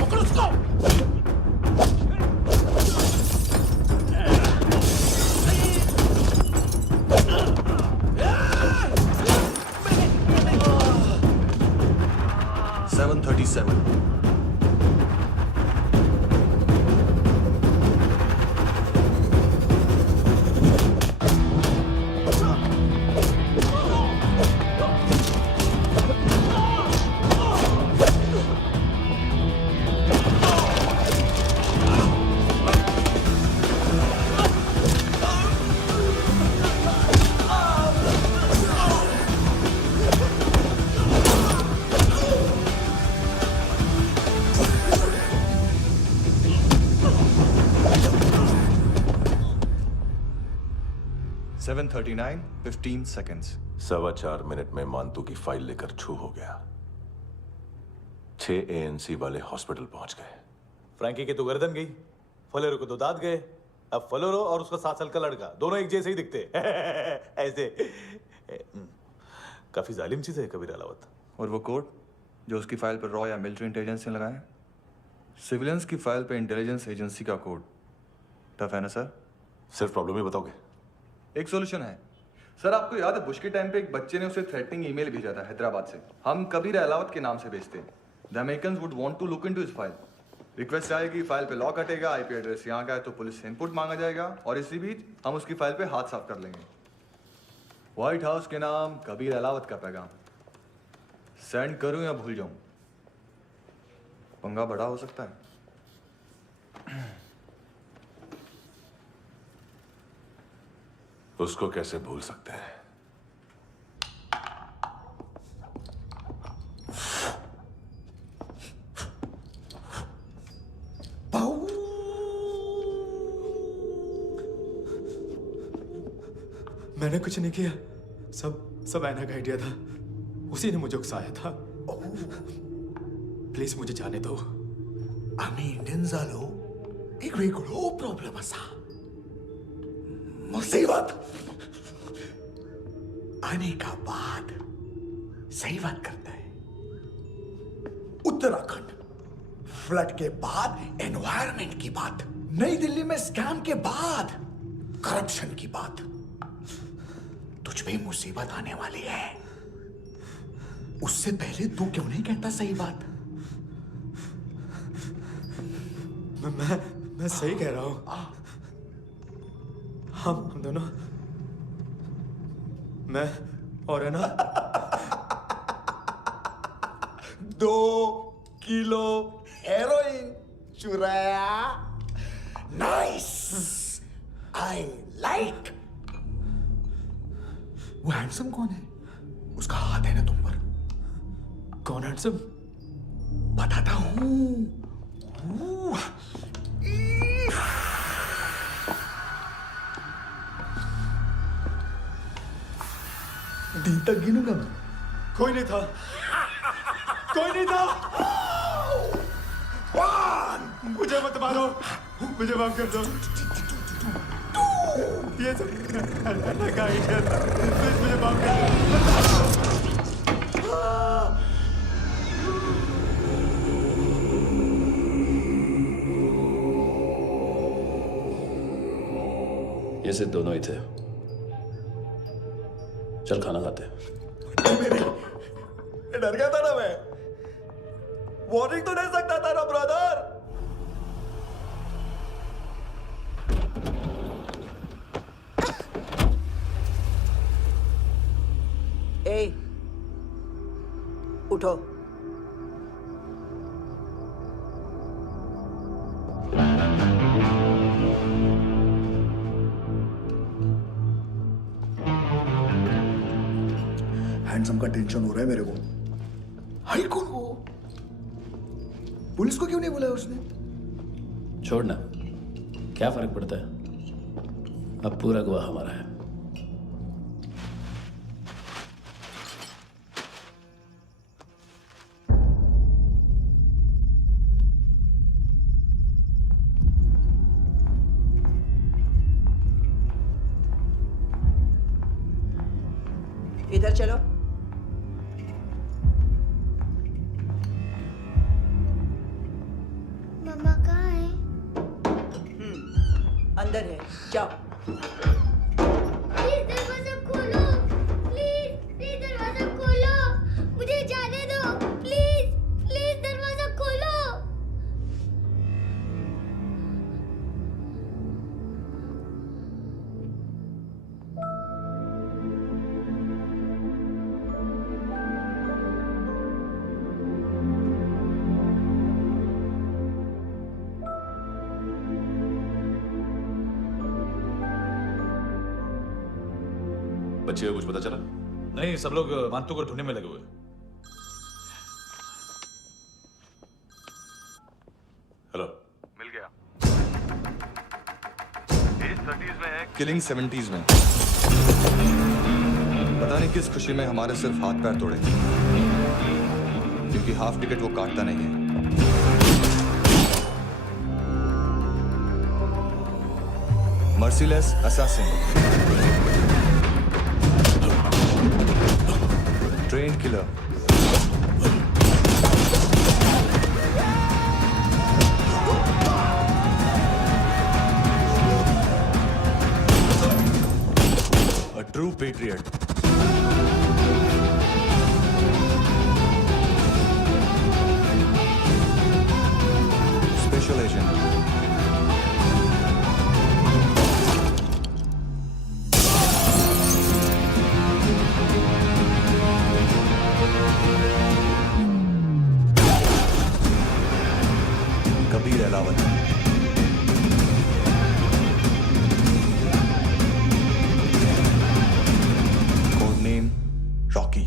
पकड़ो उसको। 737। 7:39, 15 seconds. 4.25 मिनट में मानतू की फाइल लेकर छू हो गया। 6 ANC वाले हॉस्पिटल पहुंच गए। फ्रैंकी की तो गर्दन गई, फलेरो को तो दांत गए। अब फलेरो और उसका 7 साल का लड़का दोनों एक जैसे ही दिखते ऐसे। काफी जालिम चीज है कबीर अलावत। और वो कोड जो उसकी फाइल पर रॉ या मिलिट्री इंटेलिजेंस ने लगाया, सिविलियंस की फाइल पे इंटेलिजेंस एजेंसी का कोड। टफ है ना सर? सिर्फ प्रॉब्लम ही बताओगे? एक सॉल्यूशन है सर। आपको याद है बुश के टाइम पे एक बच्चे ने उसे थ्रेटनिंग ईमेल भेजा था हैदराबाद से। हम कबीर अलावत के नाम से भेजते हैं। The Americans would want to look into his file. Request आएगी, फाइल पे लॉक हटेगा, आईपी एड्रेस यहाँ का है तो पुलिस से इनपुट मांगा जाएगा और इसी बीच हम उसकी फाइल पे हाथ साफ कर लेंगे। व्हाइट हाउस के नाम कबीर अलावत का पैगाम। सेंड करूं या भूल जाऊं? पंगा बड़ा हो सकता है। उसको कैसे भूल सकते हैं? मैंने कुछ नहीं किया, सब ऐना का आइडिया था। उसी ने मुझे उकसाया था। प्लीज मुझे जाने दो। आम्ही इंडियन झालो एक वेगळो प्रॉब्लेम असा, मुसीबत आने का बाद। सही बात करता है। उत्तराखंड फ्लड के बाद एनवायरनमेंट की बात, नई दिल्ली में स्कैम के बाद करप्शन की बात। तुझ पे मुसीबत आने वाली है, उससे पहले तू क्यों नहीं कहता सही बात? मैं सही कह रहा हूं। हम दोनों, मैं और है ना 2 किलो हेरोइन चुराया। Nice, I like. वो हैंडसम कौन है? उसका हाथ है ना तुम पर? कौन हैंडसम? बताता हूं। दिन तक गिनूंगा मैं। कोई नहीं था, कोई नहीं था। मुझे मत मारो, मुझे माफ कर दो। ये सब का आइडिया था। प्लीज मुझे माफ कर दो। ये सिर्फ दोनों ही थे। चल खाना खाते हैं। डर गया था ना मैं। वार्निंग तो दे सकता था ना ब्रदर। ए, उठो। हैंडसम का टेंशन हो रहा है मेरे को। हाई कौन वो? पुलिस को क्यों नहीं बुलाया उसने? छोड़ना, क्या फर्क पड़ता है? अब पूरा गवाह हमारा है। इधर चलो। मम्मा कहाँ है? अंदर है, जाओ। प्लीज दरवाजा खोलो, प्लीज दरवाजा खोलो, मुझे जाने दो, प्लीज दरवाजा खोलो। बच्चे को कुछ पता चला? नहीं, सब लोग मानतू को ढूंढने में लगे हुए। हेलो, मिल गया। एज 30s में है, किलिंग 70s में। पता नहीं किस खुशी में हमारे सिर्फ हाथ पैर तोड़े, क्योंकि हाफ टिकट वो काटता नहीं है। Merciless assassin, train killer, a true patriot. Special agent. Kabir Ahlawat. Code name Rocky.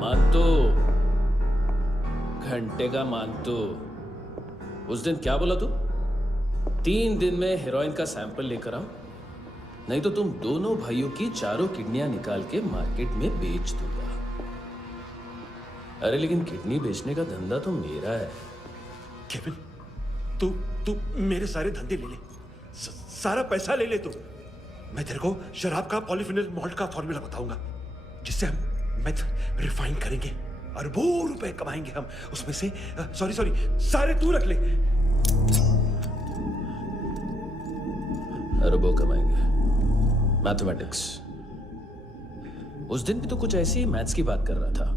मानतो, घंटे का मानतो। उस दिन क्या बोला तू? 3 दिन में हेरोइन का सैंपल लेकर आओ, नहीं तो तुम दोनों भाइयों की चारों किडनियां निकाल के मार्केट में बेच दूंगा। अरे लेकिन किडनी बेचने का धंधा तो मेरा है। केविन, तू मेरे सारे धंधे ले ले, सारा पैसा ले ले तू। मैं तेरे को शराब का पॉलीफिनल मॉल्ट का फॉर्मूला बताऊंगा, जिससे हम मेथ रिफाइन करेंगे, अरबों रुपए कमाएंगे हम उसमें से। सॉरी सारे तू रख ले। अरबों कमाएंगे, मैथमेटिक्स। उस दिन भी तो कुछ ऐसी मैथ्स की बात कर रहा था।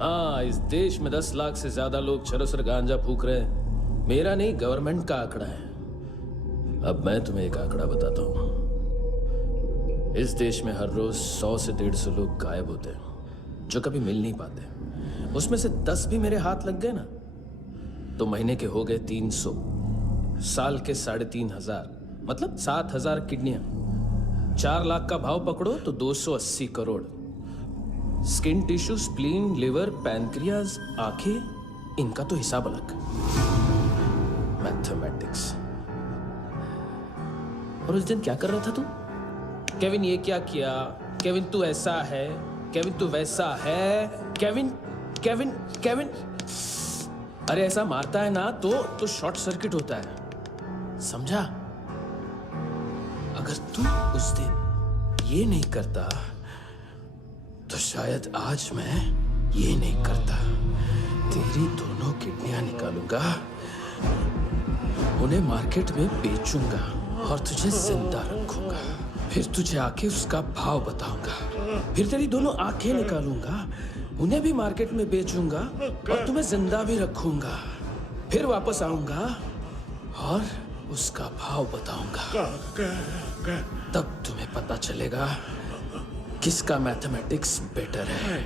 हाँ, इस देश में 10 लाख से ज्यादा लोग चरस और गांजा फूक रहे हैं। मेरा नहीं, गवर्नमेंट का आंकड़ा है। अब मैं तुम्हें एक आंकड़ा बताता हूं। इस देश में हर रोज 100 से 150 लोग गायब होते हैं, जो कभी मिल नहीं पाते। उसमें से 10 भी मेरे हाथ लग गए ना, तो महीने के हो गए 300, साल के 3500, मतलब 7000 किडनियां। 4 लाख का भाव पकड़ो तो 280 crore. Skin tissue, spleen, liver, pancreas, आंखें, इनका तो हिसाब अलग। मैथमेटिक्स। और उस दिन क्या कर रहा था तू? केविन ये क्या किया, केविन तू ऐसा है, केविन तू वैसा है, केविन केविन केविन। अरे ऐसा मारता है ना तो शॉर्ट सर्किट होता है, समझा? अगर तू उस दिन ये नहीं करता तो शायद आज मैं ये नहीं करता। तेरी दोनों किडनियां निकालूंगा, उन्हें मार्केट में बेचूंगा और तुझे जिंदा रखूंगा। फिर तुझे आके उसका भाव बताऊंगा। फिर तेरी दोनों आंखें निकालूंगा, उन्हें भी मार्केट में बेचूंगा और तुम्हें जिंदा भी रखूंगा। फिर वापस आऊंगा और उसका भाव बताऊंगा। तब तुम्हें पता चलेगा किसका मैथमेटिक्स बेटर है।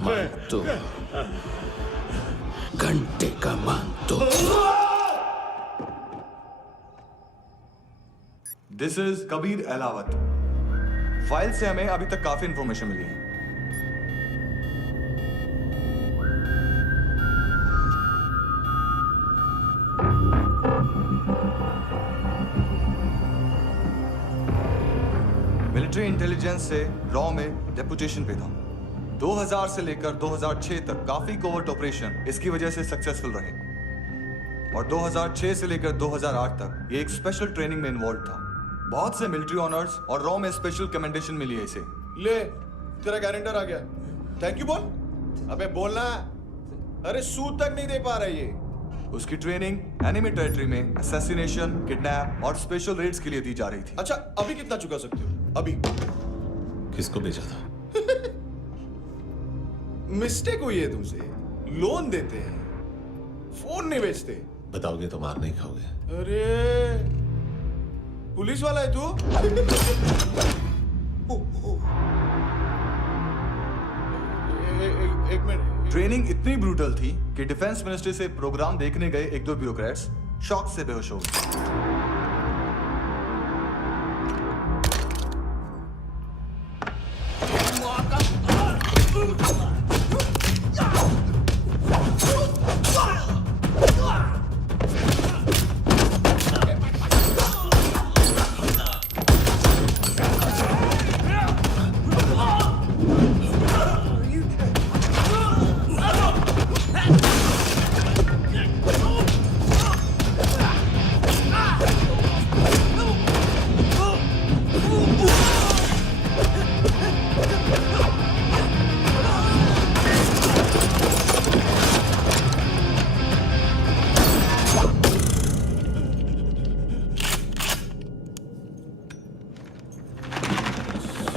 मानतो, घंटे का मानतो। This is Kabir Ahlawat. File से हमें अभी तक काफी इंफॉर्मेशन मिली है। मिलिट्री इंटेलिजेंस से रॉ में डेपुटेशन पे था। 2000 से लेकर 2006 तक काफी कोवर्ट ऑपरेशन इसकी वजह से सक्सेसफुल रहे, और 2006 से लेकर 2008 तक ये एक स्पेशल ट्रेनिंग में इन्वॉल्व था। बहुत से मिलिट्री ऑनर्स और रॉ में स्पेशल कमेंडेशन मिली है इसे। ले, तेरा गारंटर आ गया। थैंक यू बोल। अबे बोलना। अरे सूद तक नहीं दे पा रहा ये। उसकी ट्रेनिंग एनिमी टेरिटरी में असैसिनेशन, किडनैप और स्पेशल रेड्स के लिए दी जा रही थी। अच्छा अभी कितना चुका सकते हो? अभी किसको भेजा था? मिस्टेक हुई है तुमसे। लोन देते हैं, फोन नहीं बेचते। बताओगे तो मार नहीं खाओगे। अरे पुलिस वाला है तू? एक मिनट। ट्रेनिंग इतनी ब्रूटल थी कि डिफेंस मिनिस्ट्री से प्रोग्राम देखने गए एक दो ब्यूरोक्रेट्स शॉक से बेहोश हो गए।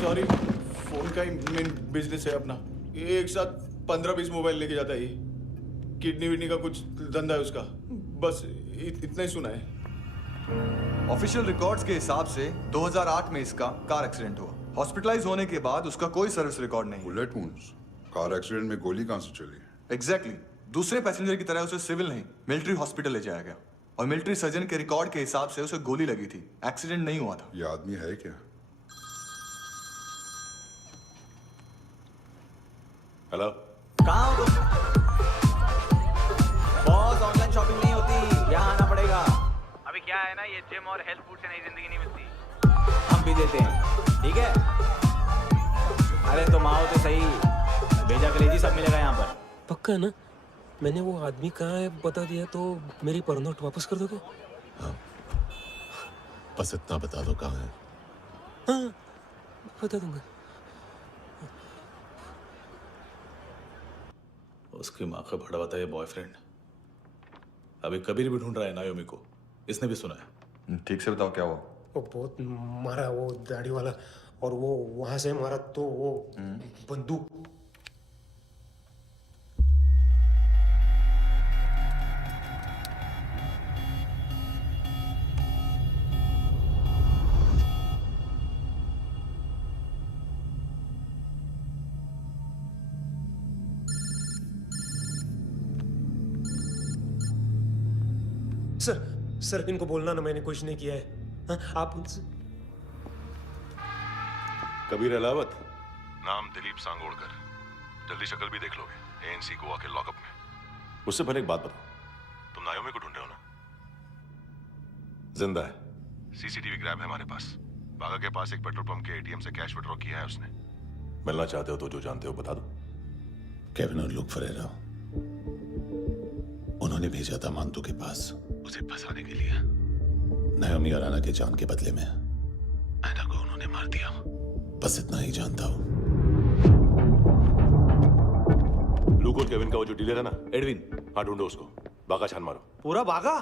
सॉरी, फोन का ही मेन बिजनेस है अपना। एक साथ 15-20 मोबाइल लेके जाता है ये। किडनी विडनी का कुछ धंधा है उसका। बस इतना ही सुना है। ऑफिशियल रिकॉर्ड्स के हिसाब से 2008 में इसका कार एक्सीडेंट हुआ। हॉस्पिटलाइज होने के बाद उसका कोई सर्विस रिकॉर्ड नहीं। Bullet wounds. कार एक्सीडेंट में गोली कहां से चली? एग्जैक्टली। दूसरे पैसेंजर की तरह उसे सिविल नहीं मिलिट्री हॉस्पिटल ले जाया गया और मिलिट्री सर्जन के रिकॉर्ड के हिसाब से उसे गोली लगी थी। एक्सीडेंट नहीं हुआ था। ये आदमी है क्या? हेलो, कहाँ हो तुम? बॉस, ऑनलाइन शॉपिंग नहीं होती, यहाँ आना पड़ेगा। अभी क्या है ना, ये जिम और हेल्थ फूड से नई जिंदगी नहीं मिलती। हम भी देते हैं, ठीक है? अरे तुम आओ तो सही, भेजा कलेजी सब मिलेगा यहाँ पर। पक्का ना? मैंने वो आदमी कहाँ है बता दिया तो मेरी पर नोट वापस कर दोगे? हाँ, बस इतना बता दो कहाँ है। हाँ, बता दूंगा। उसकी माँ का भड़ा हुआ ये बॉयफ्रेंड अभी कबीर भी ढूंढ रहा है नायोमी को। इसने भी सुना है। ठीक से बताओ क्या हुआ? वो बहुत मारा, वो दाढ़ी वाला, और वो वहां से मारा तो वो बंदूक। सर इनको बोलना ना मैंने कुछ नहीं किया है। हाँ, आप उनसे। कबीर अलावत, नाम दिलीप सांगोड़कर। जल्दी शक्ल भी देख लोगे एएनसी गोवा के लॉकअप में। मुझसे पहले एक बात बताओ, तुम नायोमी को ढूंढ रहे हो ना? जिंदा है। सीसीटीवी ग्रैब है हमारे पास। बागा के पास एक पेट्रोल पंप के एटीएम से कैश विड्रॉ किया है उसने। मिलना चाहते हो तो जो जानते हो बता दो। केविन और लुक फरेरा, उन्होंने भेजा था मांतू के पास उसे फंसाने के लिए। नायोमी और आना के जान के बदले में आना को उन्होंने मार दिया। बस इतना ही जानता हूं। लुक और केविन का वो जो डीलर है ना, एडविन, हाँ ढूंढो उसको। बागा छान मारो। पूरा बागा?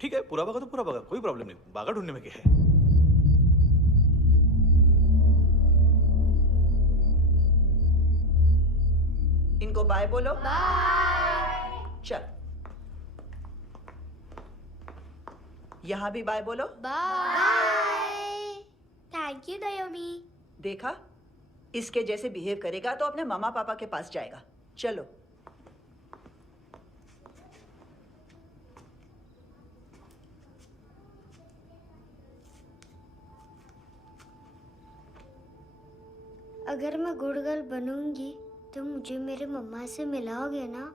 ठीक है, पूरा बागा तो पूरा बागा, कोई प्रॉब्लम नहीं। बागा ढूंढने में क्या है? इनको बाय बोलो। बाय। चल, यहाँ भी बाय बोलो। बाय। Thank you नायोमी। देखा, इसके जैसे बिहेव करेगा तो अपने मामा पापा के पास जाएगा। चलो। अगर मैं गुड गर्ल बनूंगी तो मुझे मेरे मम्मा से मिलाओगे ना?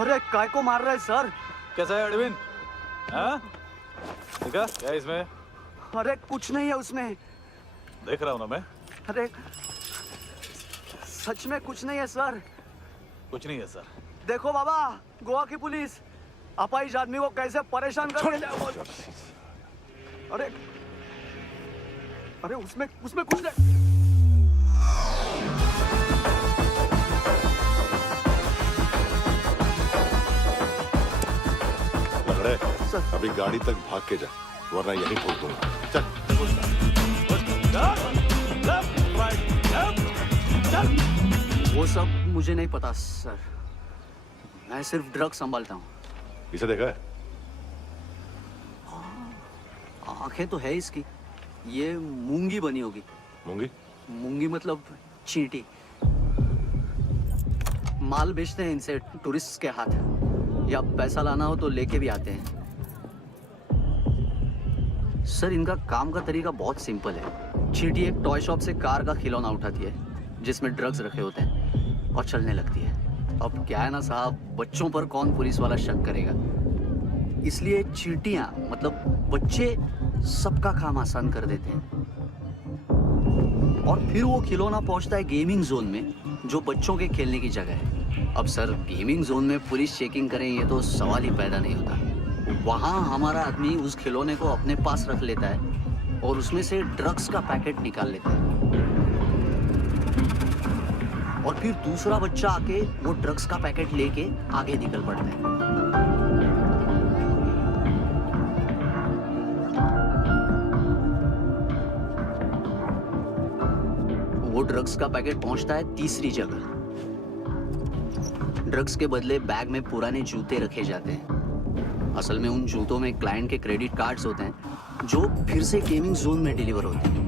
अरे काय को मार रहा है सर? कैसा है अरविंद? हाँ? देखा क्या है इसमें? अरे कुछ नहीं है उसमें। देख रहा हूँ ना मैं। अरे सच में कुछ नहीं है सर। कुछ नहीं है सर। देखो बाबा, गोवा की पुलिस अपाहिज आदमी को कैसे परेशान कर रही है। अरे अरे उसमें कुछ नहीं। लंगड़े, अभी गाड़ी तक भाग के जा, वरना यहीं ठोक दूंगा। चल। वो सब मुझे नहीं पता सर। मैं सिर्फ ड्रग संभालता हूँ। इसे देखा है? आंखें तो है इसकी। ये मूंगी बनी होगी। मूंगी? मूंगी मतलब चींटी। माल बेचते हैं इनसे टूरिस्ट के हाथ, या पैसा लाना हो तो लेके भी आते हैं। सर इनका काम का तरीका बहुत सिंपल है। चींटी एक टॉय शॉप से कार का खिलौना उठाती है जिसमें ड्रग्स रखे होते हैं और चलने लगती है। अब क्या है ना साहब, बच्चों पर कौन पुलिस वाला शक करेगा, इसलिए चींटियां मतलब बच्चे सबका काम आसान कर देते हैं। और फिर वो खिलौना पहुंचता है गेमिंग जोन में, जो बच्चों के खेलने की जगह है। अब सर गेमिंग जोन में पुलिस चेकिंग करें ये तो सवाल ही पैदा नहीं होता। वहां हमारा आदमी उस खिलौने को अपने पास रख लेता है और उसमें से ड्रग्स का पैकेट निकाल लेता है, और फिर दूसरा बच्चा आके वो ड्रग्स का पैकेट लेके आगे निकल पड़ता है। वो ड्रग्स का पैकेट पहुंचता है तीसरी जगह। ड्रग्स के बदले बैग में पुराने जूते रखे जाते हैं। असल में उन जूतों में क्लाइंट के क्रेडिट कार्ड्स होते हैं जो फिर से गेमिंग जोन में डिलीवर होते हैं।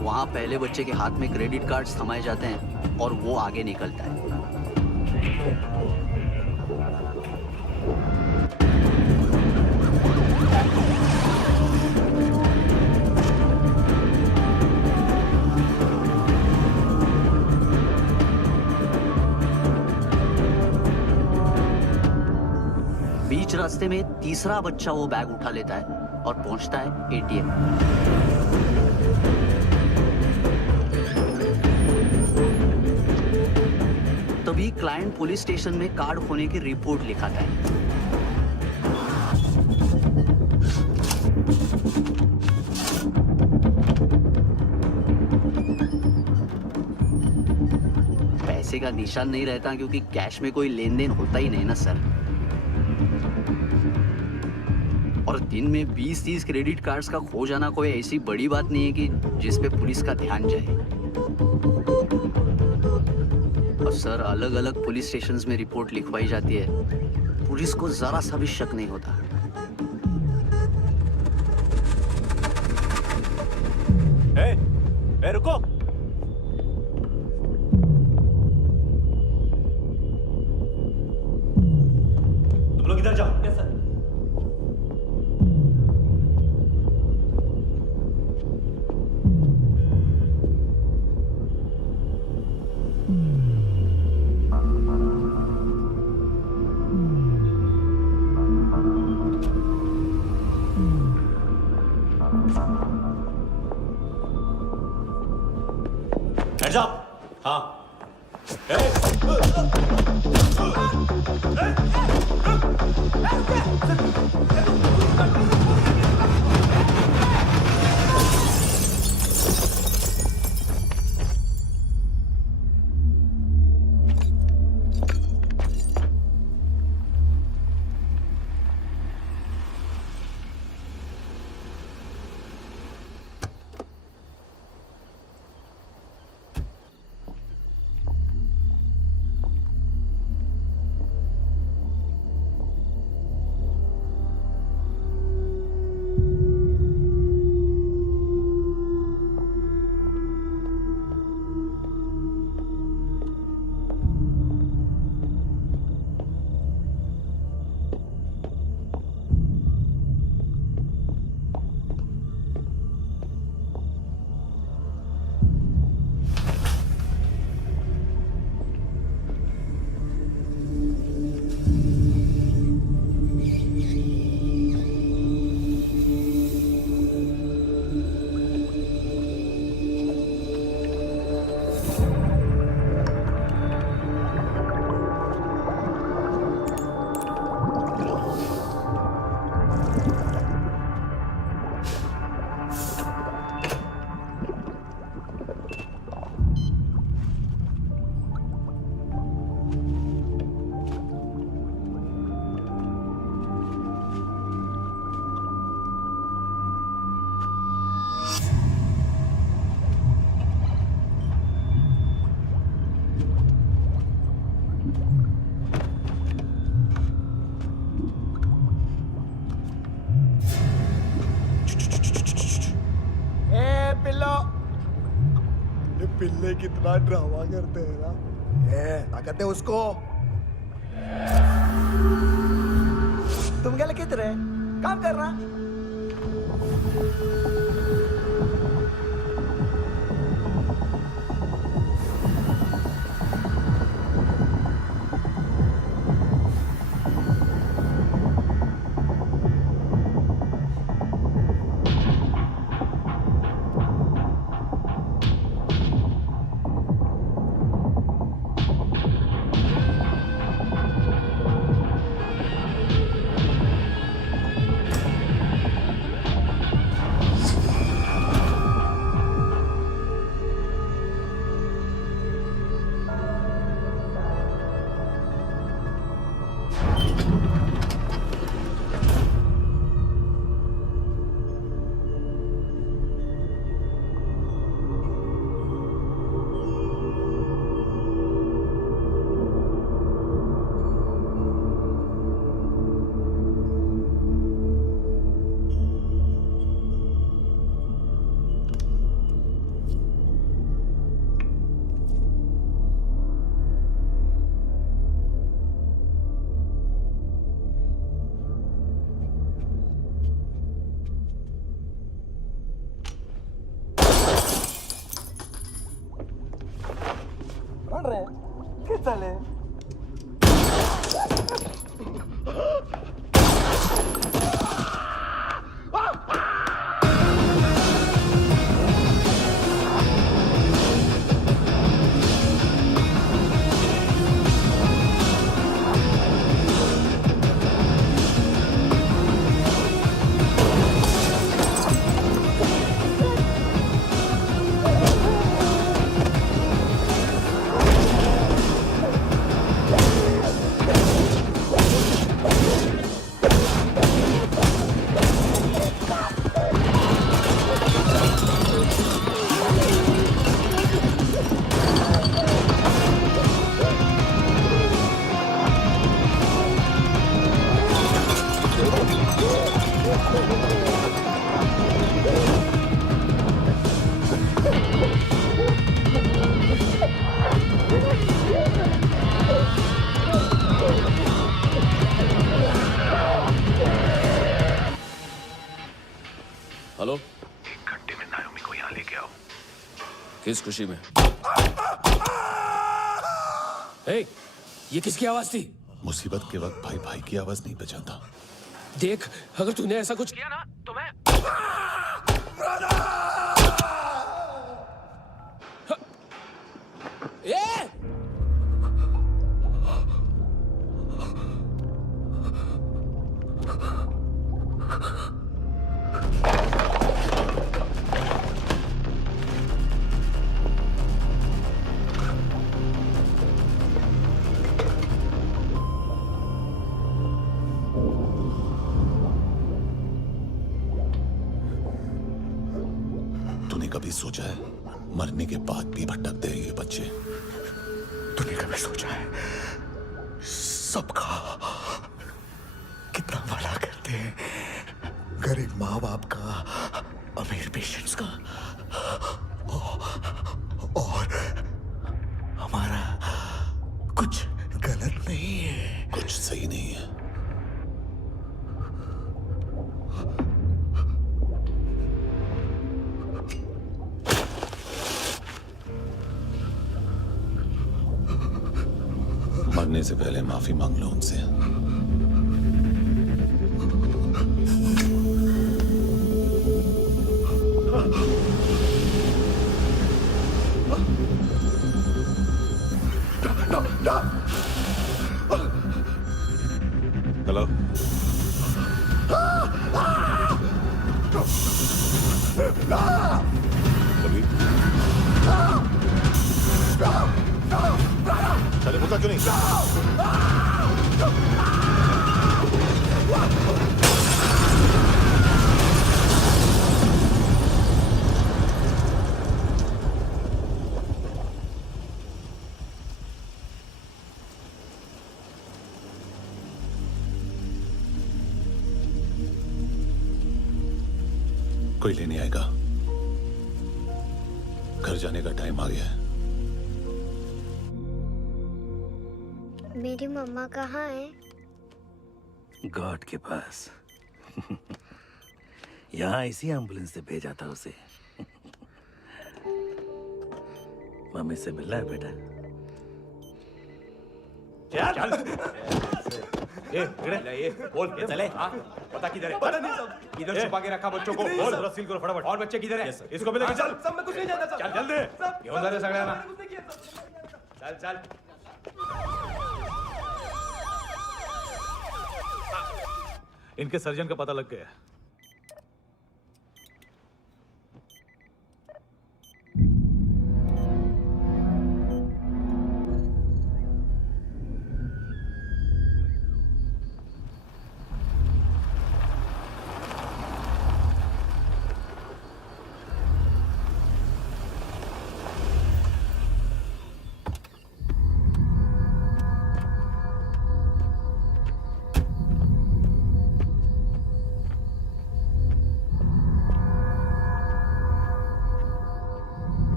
वहां पहले बच्चे के हाथ में क्रेडिट कार्ड्स थमाए जाते हैं और वो आगे निकलता है। बीच रास्ते में तीसरा बच्चा वो बैग उठा लेता है और पहुंचता है एटीएम। तभी क्लाइंट पुलिस स्टेशन में कार्ड खोने की रिपोर्ट लिखाता है। पैसे का निशान नहीं रहता क्योंकि कैश में कोई लेन देन होता ही नहीं ना सर। और दिन में 20-30 क्रेडिट कार्ड्स का खो जाना कोई ऐसी बड़ी बात नहीं है कि जिस पे पुलिस का ध्यान जाए। और सर अलग अलग पुलिस स्टेशंस में रिपोर्ट लिखवाई जाती है, पुलिस को जरा सा भी शक नहीं होता। ए, रुको। तुम लोग इधर जाओ। Yes sir. Hands up! हाँ। ए पिल्लो, ये पिल्ले कितना ड्रामा करते हैं ना। ए ताकत दे उसको। तुम क्या लिखित रहे? काम कर रहा। हेलो, 1 घंटे में नायोमी को यहाँ लेके आओ। किस खुशी में? हे, ये किसकी आवाज थी? मुसीबत के वक्त भाई भाई की आवाज नहीं बचाता। देख, अगर तूने ऐसा कुछ किया ना तो मैं कभी सोचा है मरने के बाद भी भटकते हैं ये बच्चे? तूने कभी सोचा है सबका कितना भला करते हैं? गरीब माँ बाप का, अमीर पेशेंट्स का, और हमारा कुछ गलत नहीं है, कुछ सही नहीं है। मरने से पहले माफी मांग लो उनसे। हेलो, कभी चले होता क्यों नहीं? कोई लेने आएगा। घर जाने का टाइम आ गया है। मेरी मम्मा कहाँ है? गॉड के पास। यहाँ इसी एम्बुलेंस से भेजा था उसे। मम्मी से मिलना है बेटा। चल ये बोल ये चले हाँ पता किधर है? पता नहीं सब इधर छुपा के रखा बच्चों को। बोल पूरा सील करो फटाफट। और बच्चे किधर है? इसको भी लेके चल। सब में कुछ नहीं जानता। चल जल्दी घेऊन जा रे सगळ्यांना। चल चल इनके सर्जन का पता लग गया।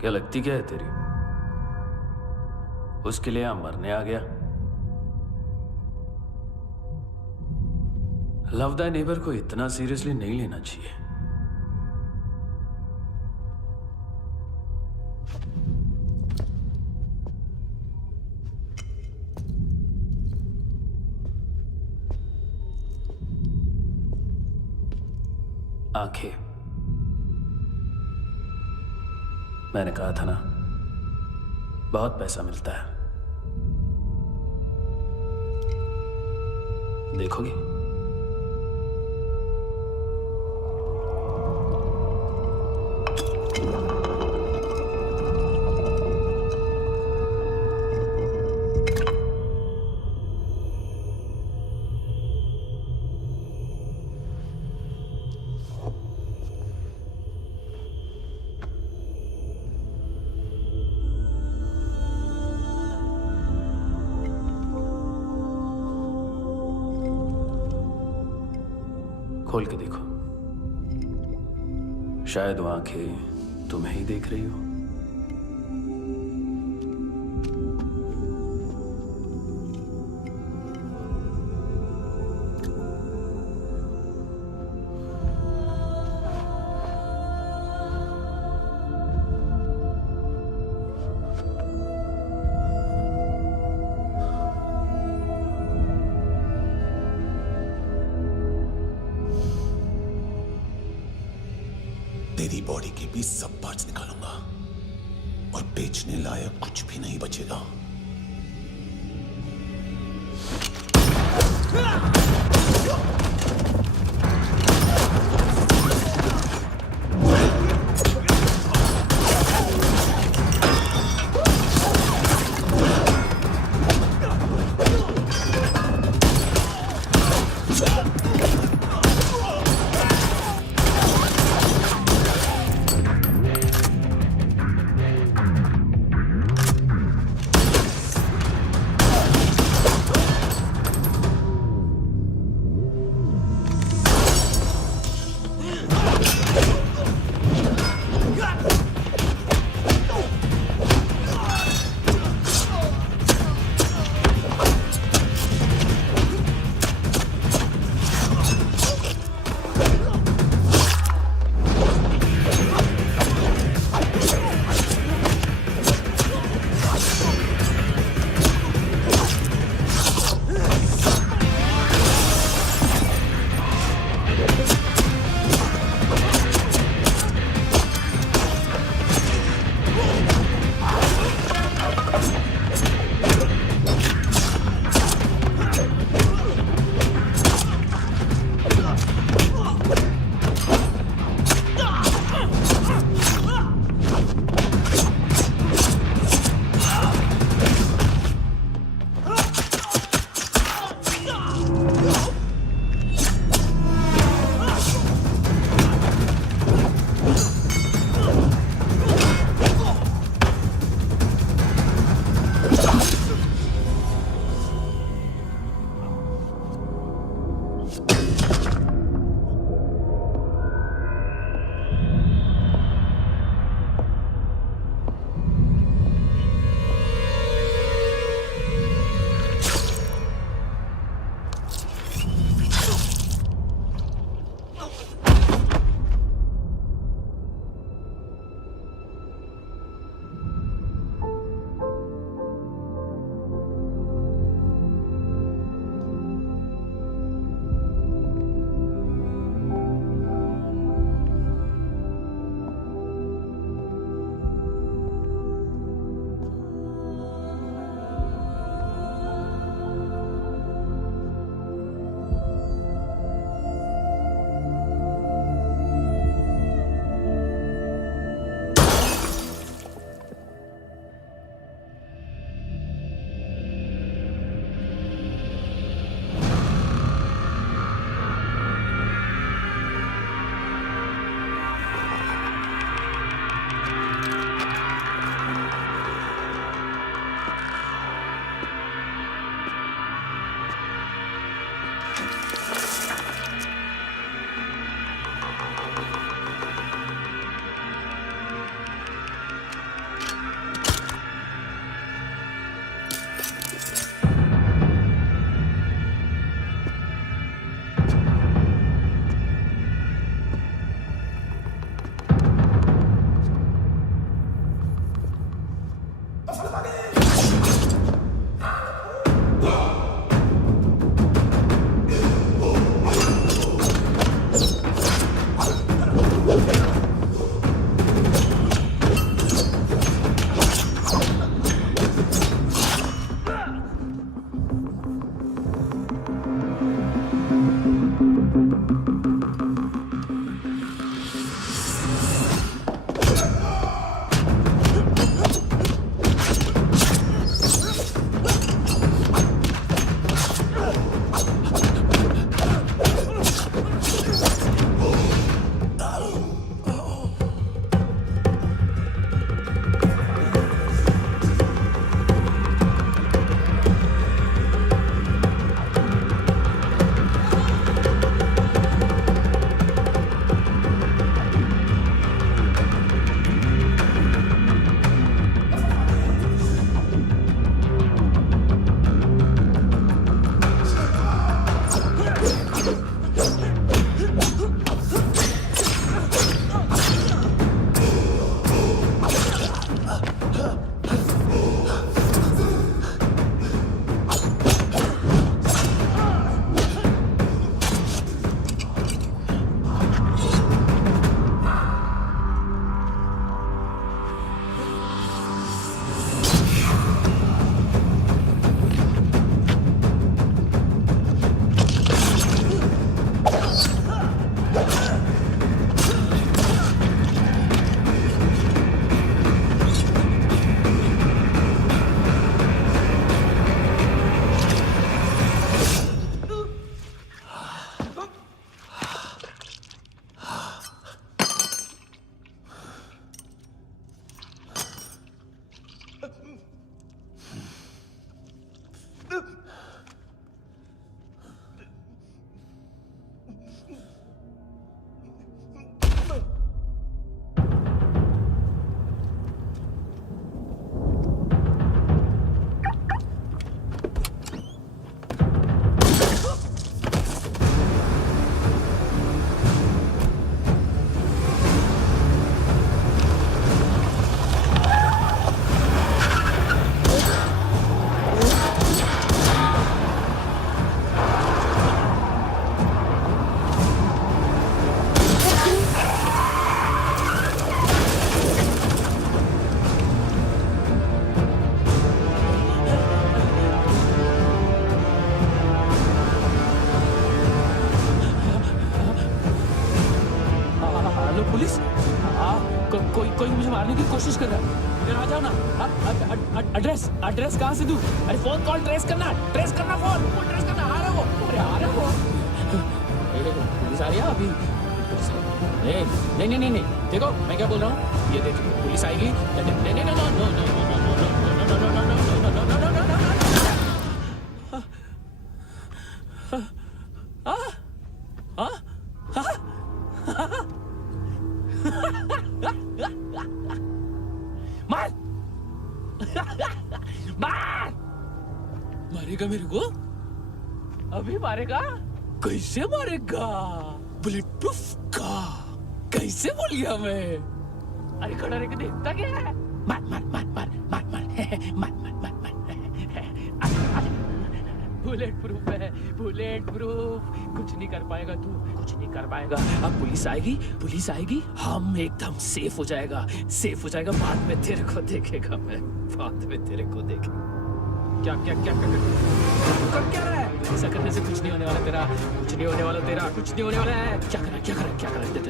क्या लगती क्या है तेरी? उसके लिए यहां मरने आ गया? लव द नेबर को इतना सीरियसली नहीं लेना चाहिए। आंखें, मैंने कहा था ना बहुत पैसा मिलता है। देखोगे? खोल के देखो, शायद वो आंखें तुम्हें ही देख रही हो। तेरी बॉडी के भी सब पार्ट्स निकालूंगा और बेचने लायक कुछ भी नहीं बचेगा। मारने की कोशिश कर रहा है। इधर आ जाओ ना। एड्रेस कहाँ से दूं? अरे फोन कॉल ट्रेस करना फोन ट्रेस करना। आ रहा वो, अरे आ रहा वो। पुलिस आ रही है अभी। नहीं देखो मैं क्या बोल रहा हूँ, ये देखो पुलिस आएगी। नहीं हाँ मार मार मारेगा मेरे को अभी मारेगा कैसे मारेगा बुलेट प्रूफ का कैसे बोल गया मैं अरे खड़ा रह के देखता क्या है मार मार मार मार मार मार मार मार मार बुलेट प्रूफ है बुलेट प्रूफ कुछ नहीं कर पाएगा तू कुछ नहीं कर पाएगा अब पुलिस आएगी हम एकदम सेफ हो जाएगा बाद में तेरे को देखेगा मैं बाद में तेरे को देखेगा क्या क्या क्या क्या कर क्या रहा है ऐसा करने से कुछ नहीं होने वाला तेरा कुछ नहीं होने वाला क्या करा देख